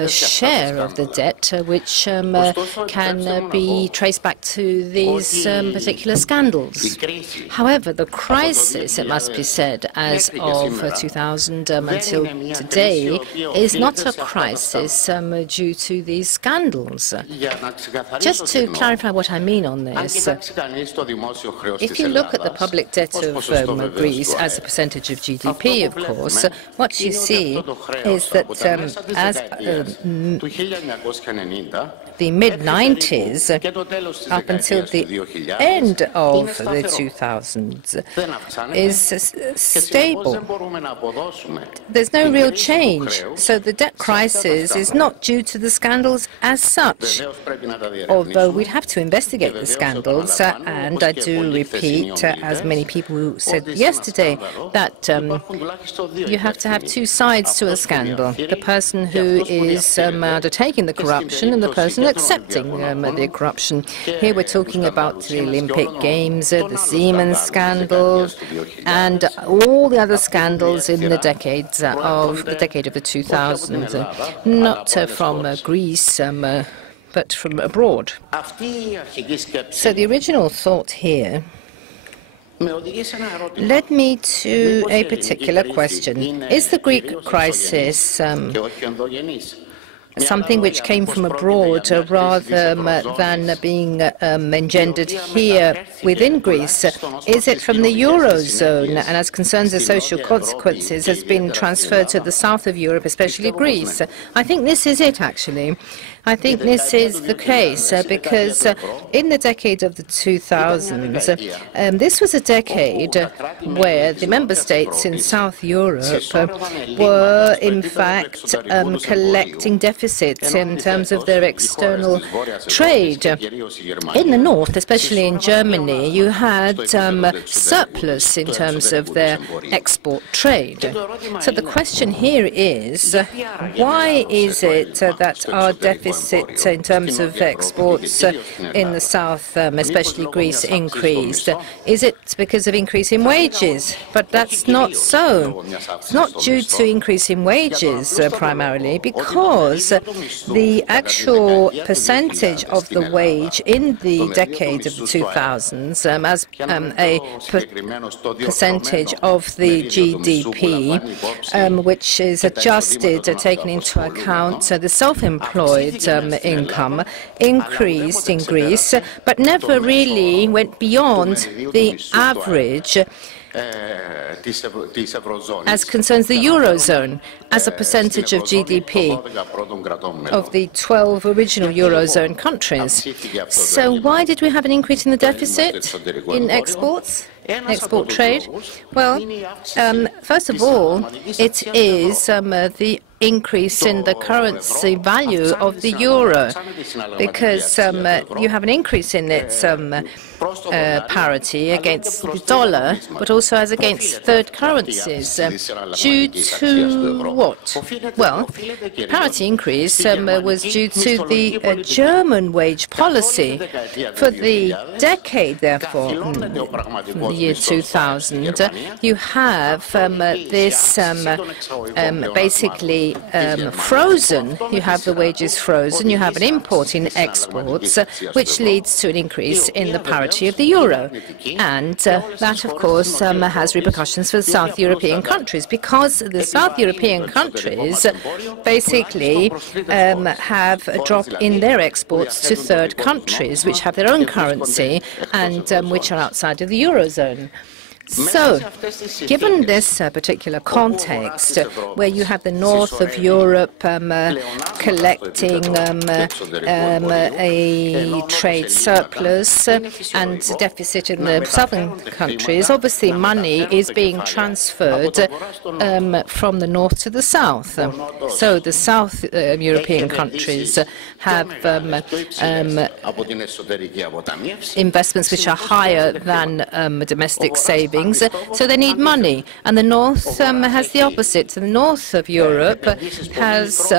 share of the debt which can be traced back to these particular scandals. However, the crisis, it must be said, as of 2000 until today, is not a crisis due to these scandals. Just to clarify what I mean on this, if you look at the public debt of Greece as a percentage of GDP, of course, what you see is that as the mid-90s up until the end of the 2000s is stable. There's no real change. So the debt crisis is not due to the scandals as such, although we'd have to investigate the scandals, and I do repeat, as many people said yesterday, that you have to have two sides to a scandal. The person who is undertaking the corruption and the person accepting the corruption. Here we're talking about the Olympic Games, the Siemens scandal, and all the other scandals in the decade of the 2000s, not from Greece, but from abroad. So the original thought here led me to a particular question. Is the Greek crisis something which came from abroad rather than being engendered here within Greece? Is it from the Eurozone, and as concerns the social consequences, has been transferred to the south of Europe, especially Greece? I think this is it, actually. I think this is the case because in the decade of the 2000s, this was a decade where the member states in South Europe were, in fact, collecting deficits in terms of their external trade. In the north, especially in Germany, you had surplus in terms of their export trade. So the question here is, why is it that our deficit in terms of exports in the south, especially Greece, increased? Is it because of increase in wages? But that's not so. It's not due to increase in wages primarily, because the actual percentage of the wage in the decade of the 2000s as a percentage of the GDP, which is adjusted, taken into account the self-employed income, increased in Greece, but never really went beyond the average as concerns the Eurozone as a percentage of GDP of the 12 original Eurozone countries. So why did we have an increase in the deficit in exports? Export trade? Well, first of all, it is the increase in the currency value of the euro, because you have an increase in its parity against the dollar, but also as against third currencies. Due to what? Well, the parity increase was due to the German wage policy. For the decade, therefore, from the year 2000, you have this basically frozen. You have the wages frozen, you have an import in exports, which leads to an increase in the parity of the euro. And that, of course, has repercussions for the South European countries, because the South European countries basically have a drop in their exports to third countries, which have their own currency and which are outside of the Eurozone. So, given this particular context, where you have the north of Europe collecting a trade surplus and deficit in the southern countries, obviously money is being transferred from the north to the south. So the South European countries have investments which are higher than domestic savings savings, so they need money. And the North has the opposite. The North of Europe has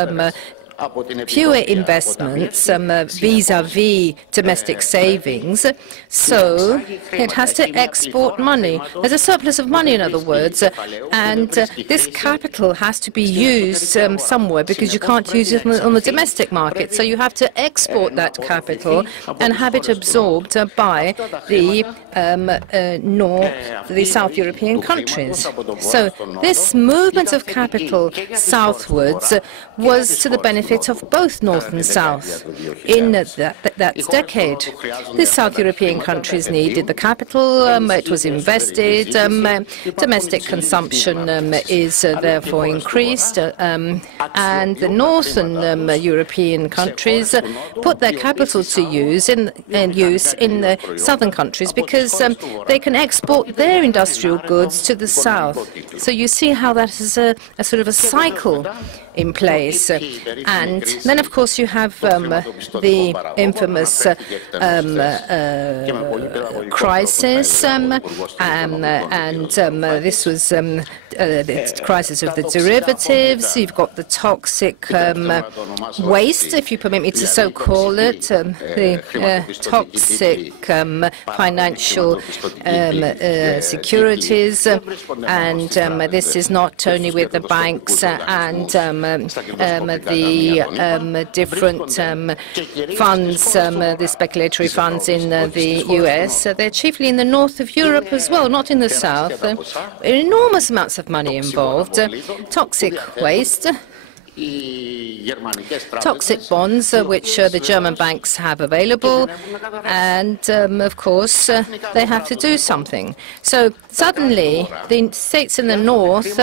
fewer investments vis-à-vis domestic savings, so it has to export money. There's a surplus of money, in other words, and this capital has to be used somewhere, because you can't use it on the domestic market. So you have to export that capital and have it absorbed by the South European countries. So this movement of capital southwards was to the benefit of both North and South in that decade. The South European countries needed the capital, it was invested, domestic consumption is therefore increased, and the Northern European countries put their capital to use in the southern countries, because they can export their industrial goods to the South. So you see how that is a sort of a cycle in place. And then, of course, you have the infamous crisis, and this was the crisis of the derivatives. You've got the toxic waste, if you permit me to so call it, the toxic financial securities, and this is not only with the banks and the different funds, the speculatory funds in the US. They're chiefly in the north of Europe as well, not in the south. Enormous amounts of money involved. Toxic waste. Toxic bonds, which the German banks have available, and of course they have to do something. So suddenly the states in the north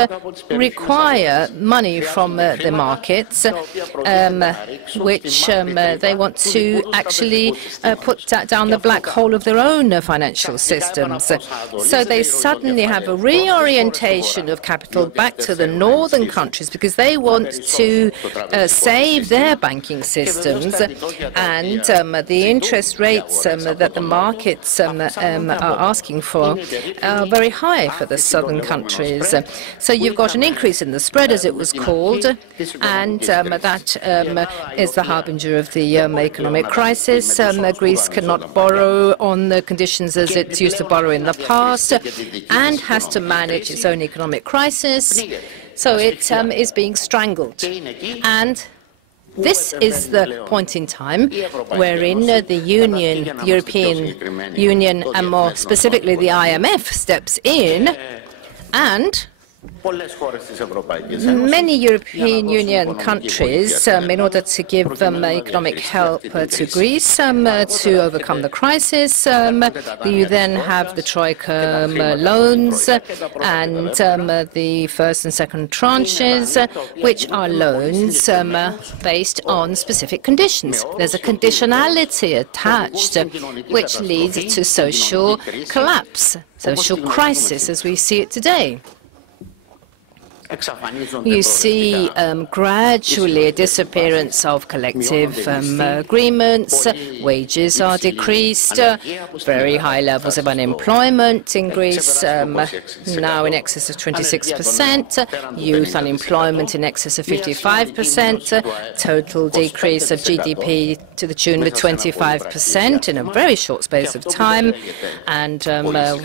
require money from the markets, which they want to actually put down the black hole of their own financial systems. So they suddenly have a reorientation of capital back to the northern countries, because they want to save their banking systems, and the interest rates that the markets are asking for are very high for the southern countries. So you've got an increase in the spread, as it was called, and that is the harbinger of the economic crisis. Greece cannot borrow on the conditions as it used to borrow in the past, and has to manage its own economic crisis. So it is being strangled. And this is the point in time wherein the European Union, and more specifically the IMF, steps in, and many European Union countries, in order to give economic help to Greece to overcome the crisis, you then have the Troika loans and the first and second tranches, which are loans based on specific conditions. There's a conditionality attached, which leads to social collapse, social crisis as we see it today. You see gradually a disappearance of collective agreements, wages are decreased, very high levels of unemployment in Greece, now in excess of 26%, youth unemployment in excess of 55%, total decrease of GDP to the tune of 25% in a very short space of time. And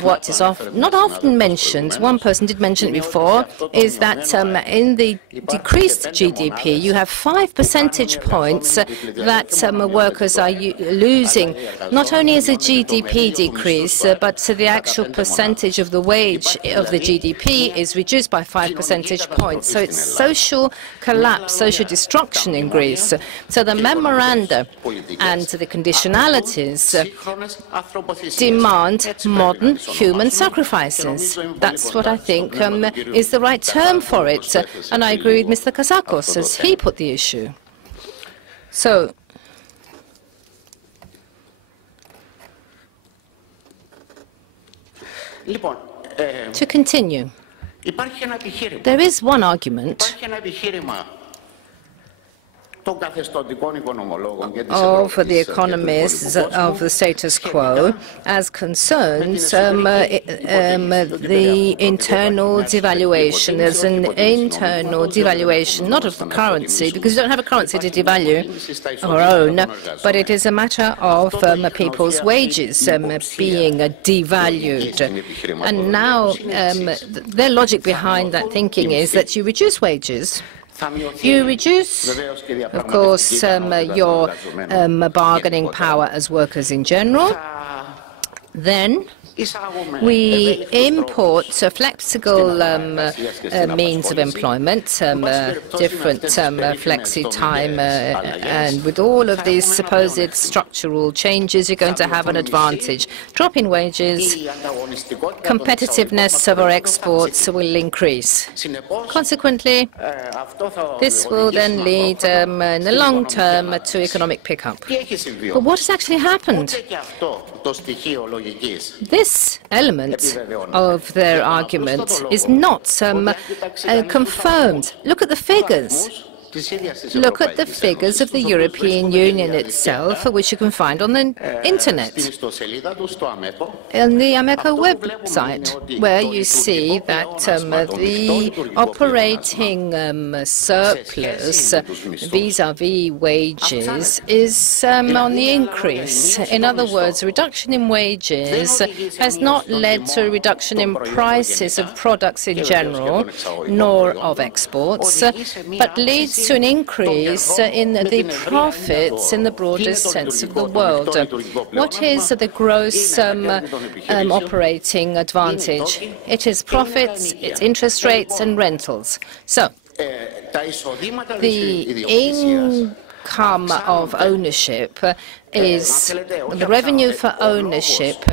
what is not often mentioned, one person did mention it before, is that in the decreased GDP, you have 5 percentage points that workers are losing, not only as a GDP decrease, but the actual percentage of the wage of the GDP is reduced by 5 percentage points. So it's social collapse, social destruction in Greece. So the memoranda and the conditionalities demand modern human sacrifices. That's what I think is the right term for it, and I agree with Mr. Kazakos as he put the issue. So, to continue, there is one argument of the economists of the status quo as concerns the internal devaluation. There's an internal devaluation, not of the currency, because you don't have a currency to devalue our own, but it is a matter of people's wages being devalued. And now their logic behind that thinking is that you reduce wages. You reduce, of course, your bargaining power as workers in general. Then we import flexible means of employment, different flexi time, and with all of these supposed structural changes, you're going to have an advantage. Drop in wages, competitiveness of our exports will increase. Consequently, this will then lead in the long term to economic pickup. But what has actually happened? This element of their argument is not confirmed. Look at the figures. Look at the figures of the European Union itself, which you can find on the internet, on the Ameco website, where you see that the operating surplus vis-à-vis wages is on the increase. In other words, a reduction in wages has not led to a reduction in prices of products in general, nor of exports, but leads to an increase in the profits in the broadest sense of the word. What is the gross operating advantage? It is profits, it's interest rates and rentals. So, the income of ownership is the revenue for ownership,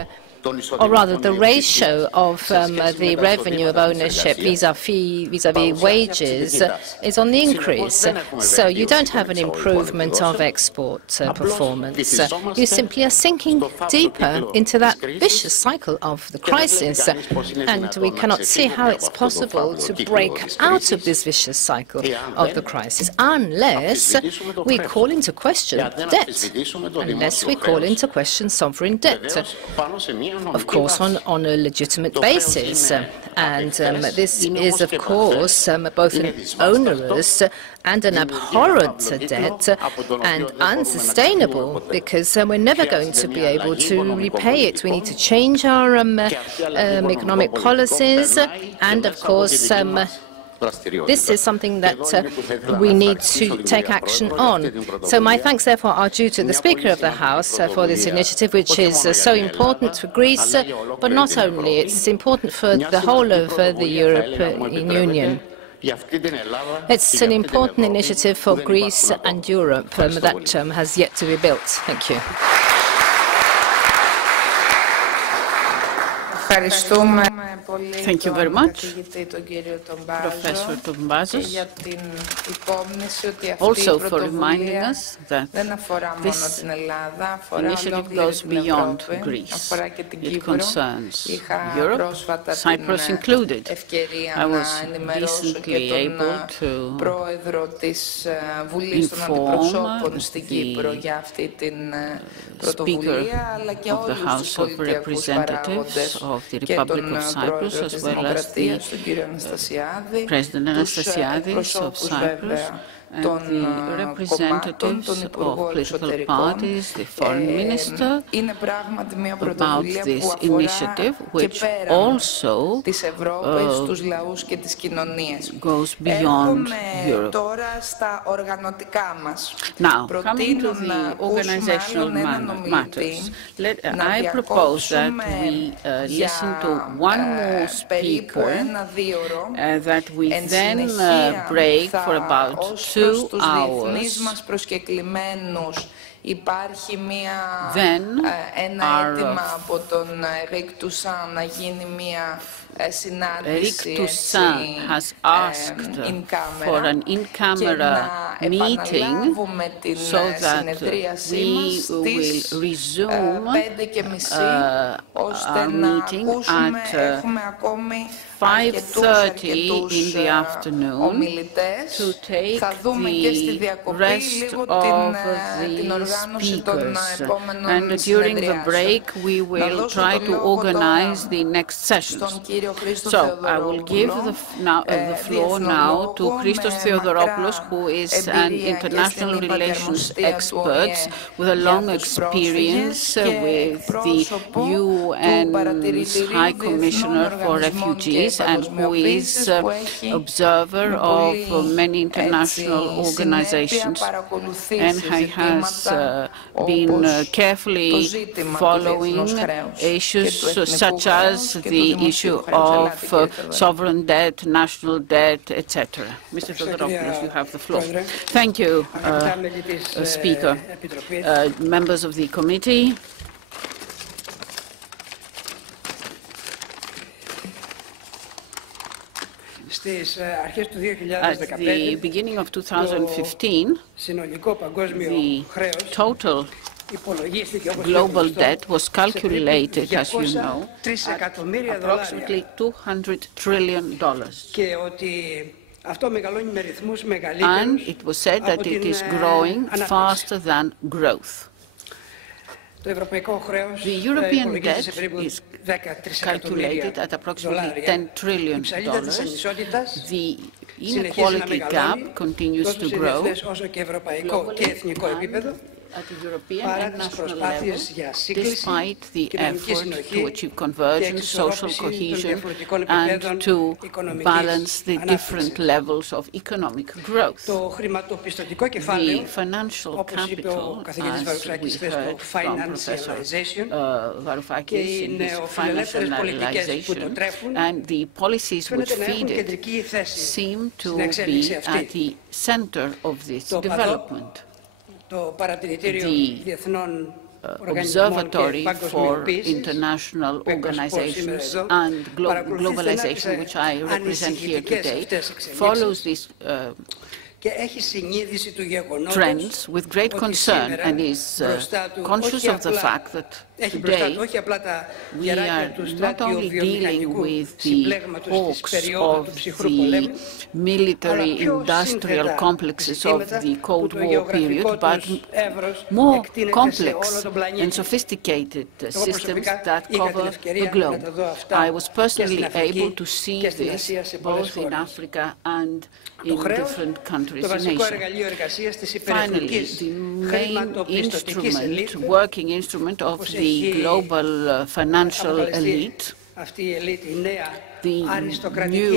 or rather the ratio of the revenue of ownership vis-à-vis wages is on the increase. So you don't have an improvement of export performance. You simply are sinking deeper into that vicious cycle of the crisis. And we cannot see how it's possible to break out of this vicious cycle of the crisis unless we call into question debt, unless we call into question sovereign debt. Of course, on a legitimate basis. And this is, of course, both an onerous and an abhorrent debt and unsustainable, because we're never going to be able to repay it. We need to change our economic policies, and, of course, this is something that we need to take action on. So my thanks, therefore, are due to the Speaker of the House for this initiative, which is so important for Greece, but not only. It's important for the whole of the European Union. It's an important initiative for Greece and Europe that has yet to be built. Thank you. Thank you very much, Professor Tombazos, also for reminding us that this initiative goes beyond Greece. It concerns Europe, Cyprus included. I was recently able to inform the Speaker of the House of Representatives of the Republic of Cyprus, as well as the President Anastasiadis of Cyprus, and the representatives of political parties, the foreign minister, about this initiative, which also goes beyond Europe. Now, coming to the organizational matters, I propose that we listen to one more speaker, that we then break for about 2 hours. Υπάρχει ένα αίτημα από τον Ρικ Τουσάν να γίνει μια συνάντηση Eric Toussaint has asked for an in-camera meeting so that we will resume our meeting at 5:30 in the afternoon to take the rest of the speakers. And during the break, we will try to organize the next sessions. So I will give the floor now to Christos Theodoropoulos, who is an international relations expert with a long experience with the UN's High Commissioner for Refugees, and who is observer of many international organizations, and he has been carefully following issues such as the issue of sovereign debt, national debt, etc. Mr. Theodoropoulos, you have the floor. Thank you, Speaker, members of the committee. At the beginning of 2015, the total global debt was calculated, as you know, at approximately $200 trillion. And it was said that it is growing faster than growth. The European debt is calculated at approximately $10 trillion. The inequality gap continues to grow globally, at the European and national level, despite the effort to achieve convergence, social cohesion, and to balance the different levels of economic growth. The financial capital, as we heard from Professor Varoufakis in his financialization, and the policies which feed it seem to be at the center of this development. The Observatory for International Organizations and Globalization, which I represent here today, follows these trends with great concern and is conscious of the fact that today we are not only dealing with the hawks of the military-industrial complexes of the Cold War period, but more complex and sophisticated systems that cover the globe. I was personally able to see this both in Africa and in different countries in Asia. Finally, the main instrument, working instrument of the global financial elite, the new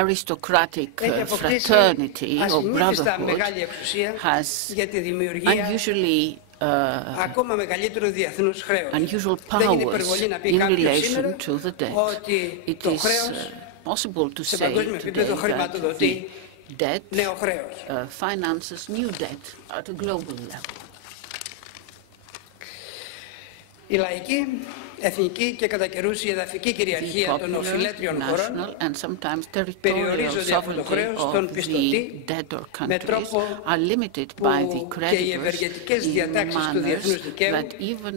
aristocratic fraternity or brotherhood, has unusual powers in relation to the debt. It is possible to say today that the debt finances new debt at a global level. εθνική και κατά καιρούς η εδαφική κυριαρχία των οφειλέτριων χωρών περιορίζονται από το χρέος των πιστωτή με τρόπο που και οι ευεργετικές διατάξεις του διεθνούς δικαίου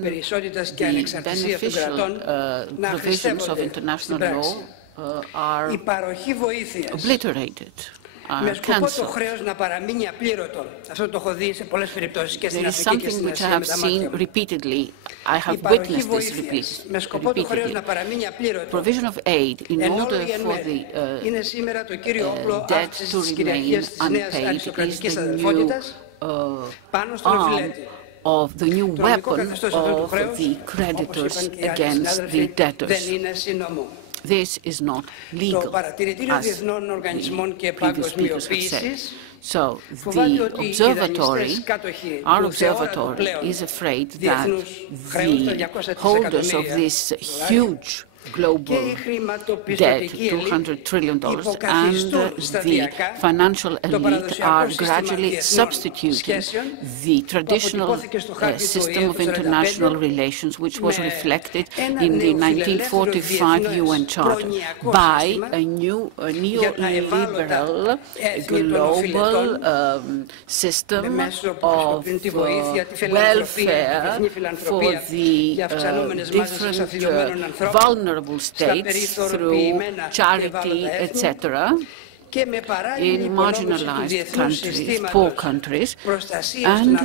περί ισότητας και ανεξαρτησίας των κρατών να χρηστεύονται στην πράξη. Η παροχή βοήθειας με σκοπό το χρέος να παραμείνει απλήρωτο. Αυτό το έχω δει σε πολλές περιπτώσεις και στην Αφρική και στην Ασία με τα μάτια μου. Η παροχή βοήθειας με σκοπό το χρέος να παραμείνει απλήρωτο, ενώ είναι σήμερα το κύριο όπλο αύξησης της κυριαρχίας της νέας αριστοκρατικής αδελφότητας πάνω στον οφειλέτη. Of the new weapon of the creditors against the debtors. This is not legal, as previous speakers have said. So our observatory is afraid that the holders of this huge global debt, $200 trillion, and the financial elite are gradually substituting the traditional system of international relations, which was reflected in the 1945 UN Charter, by a new neoliberal global system of welfare for the different vulnerable states through charity, etc., in marginalized countries, poor countries, and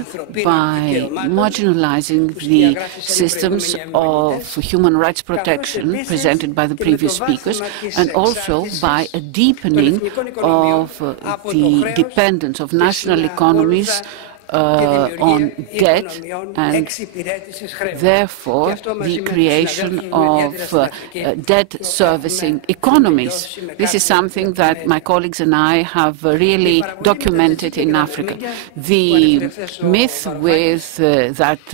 by marginalizing the systems of human rights protection presented by the previous speakers, and also by a deepening of the dependence of national economies on debt, and therefore the creation of debt servicing economies. This is something that my colleagues and I have really documented in Africa. The myth with that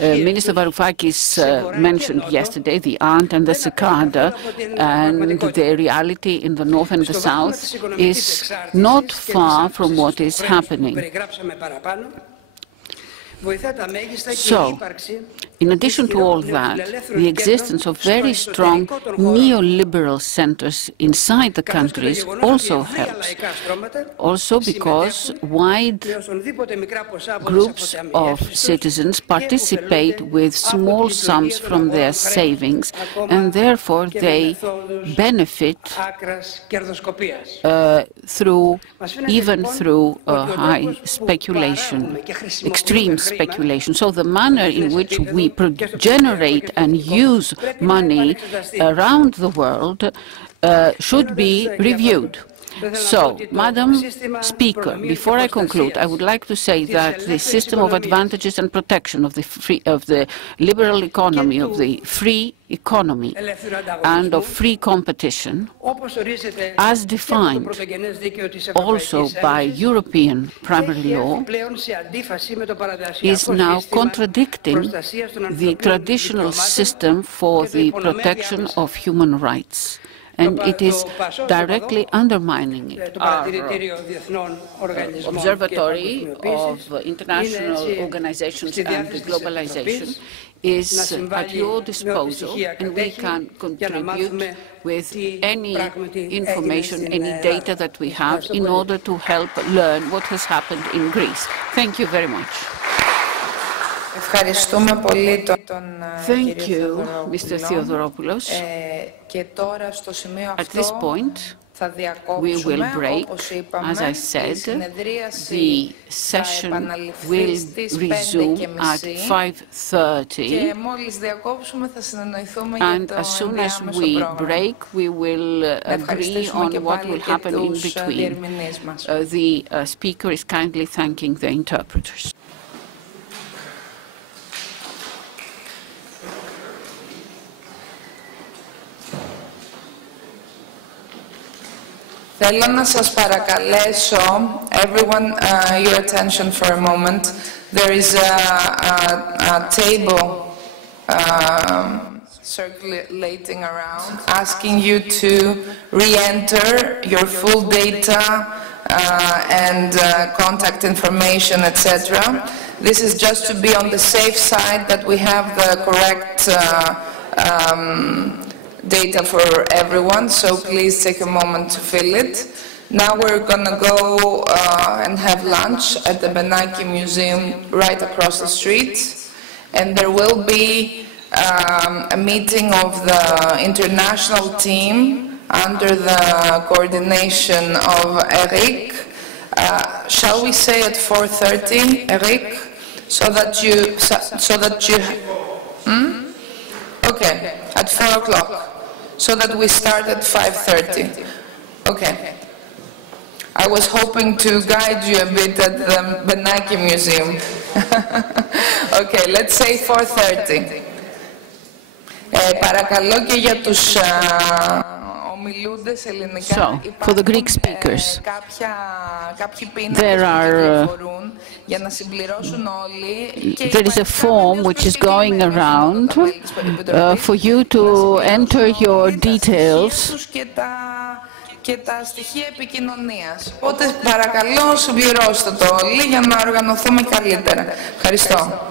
Minister Varoufakis mentioned yesterday, the aunt and the cicada, and the reality in the north and the south, is not far from what is happening. So, in addition to all that, the existence of very strong neoliberal centers inside the countries also helps. Also because wide groups of citizens participate with small sums from their savings, and therefore they benefit even through high speculation, extreme speculation. So the manner in which we generate and use money around the world should be reviewed. So, Madam Speaker, before I conclude, I would like to say that the system of advantages and protection of the liberal economy, of the free economy, and of free competition, as defined also by European primary law, is now contradicting the traditional system for the protection of human rights, and it is directly undermining it. Our Observatory of International Organizations and Globalization is at your disposal, and we can contribute with any information, any data that we have, in order to help learn what has happened in Greece. Thank you very much. Thank you, Mr. Theodoropoulos. At this point, we will break. As I said, the session will resume at 5:30, and as soon as we break, we will agree on what will happen in between. The speaker is kindly thanking the interpreters. Θέλω να σας παρακαλέσω, everyone, your attention for a moment. There is a table circulating around, asking you to re-enter your full data and contact information, etc. This is just to be on the safe side that we have the correct data for everyone, so please take a moment to fill it. Now we're going to go and have lunch at the Benaki Museum right across the street, and there will be a meeting of the international team under the coordination of Eric. Shall we say at 4:30, Eric, so that you okay, at 4 o'clock, so that we start at 5:30. Okay. I was hoping to guide you a bit at the Benaki Museum. Okay, let's say 4:30. Παρακαλώ και για τους So, for the Greek speakers, there is a form which is going around for you to enter your details. Και τα στοιχεία επικοινωνίας. Οπότε παρακαλώ συμπληρώστε το όλοι για να οργανωθούμε καλύτερα. Ευχαριστώ.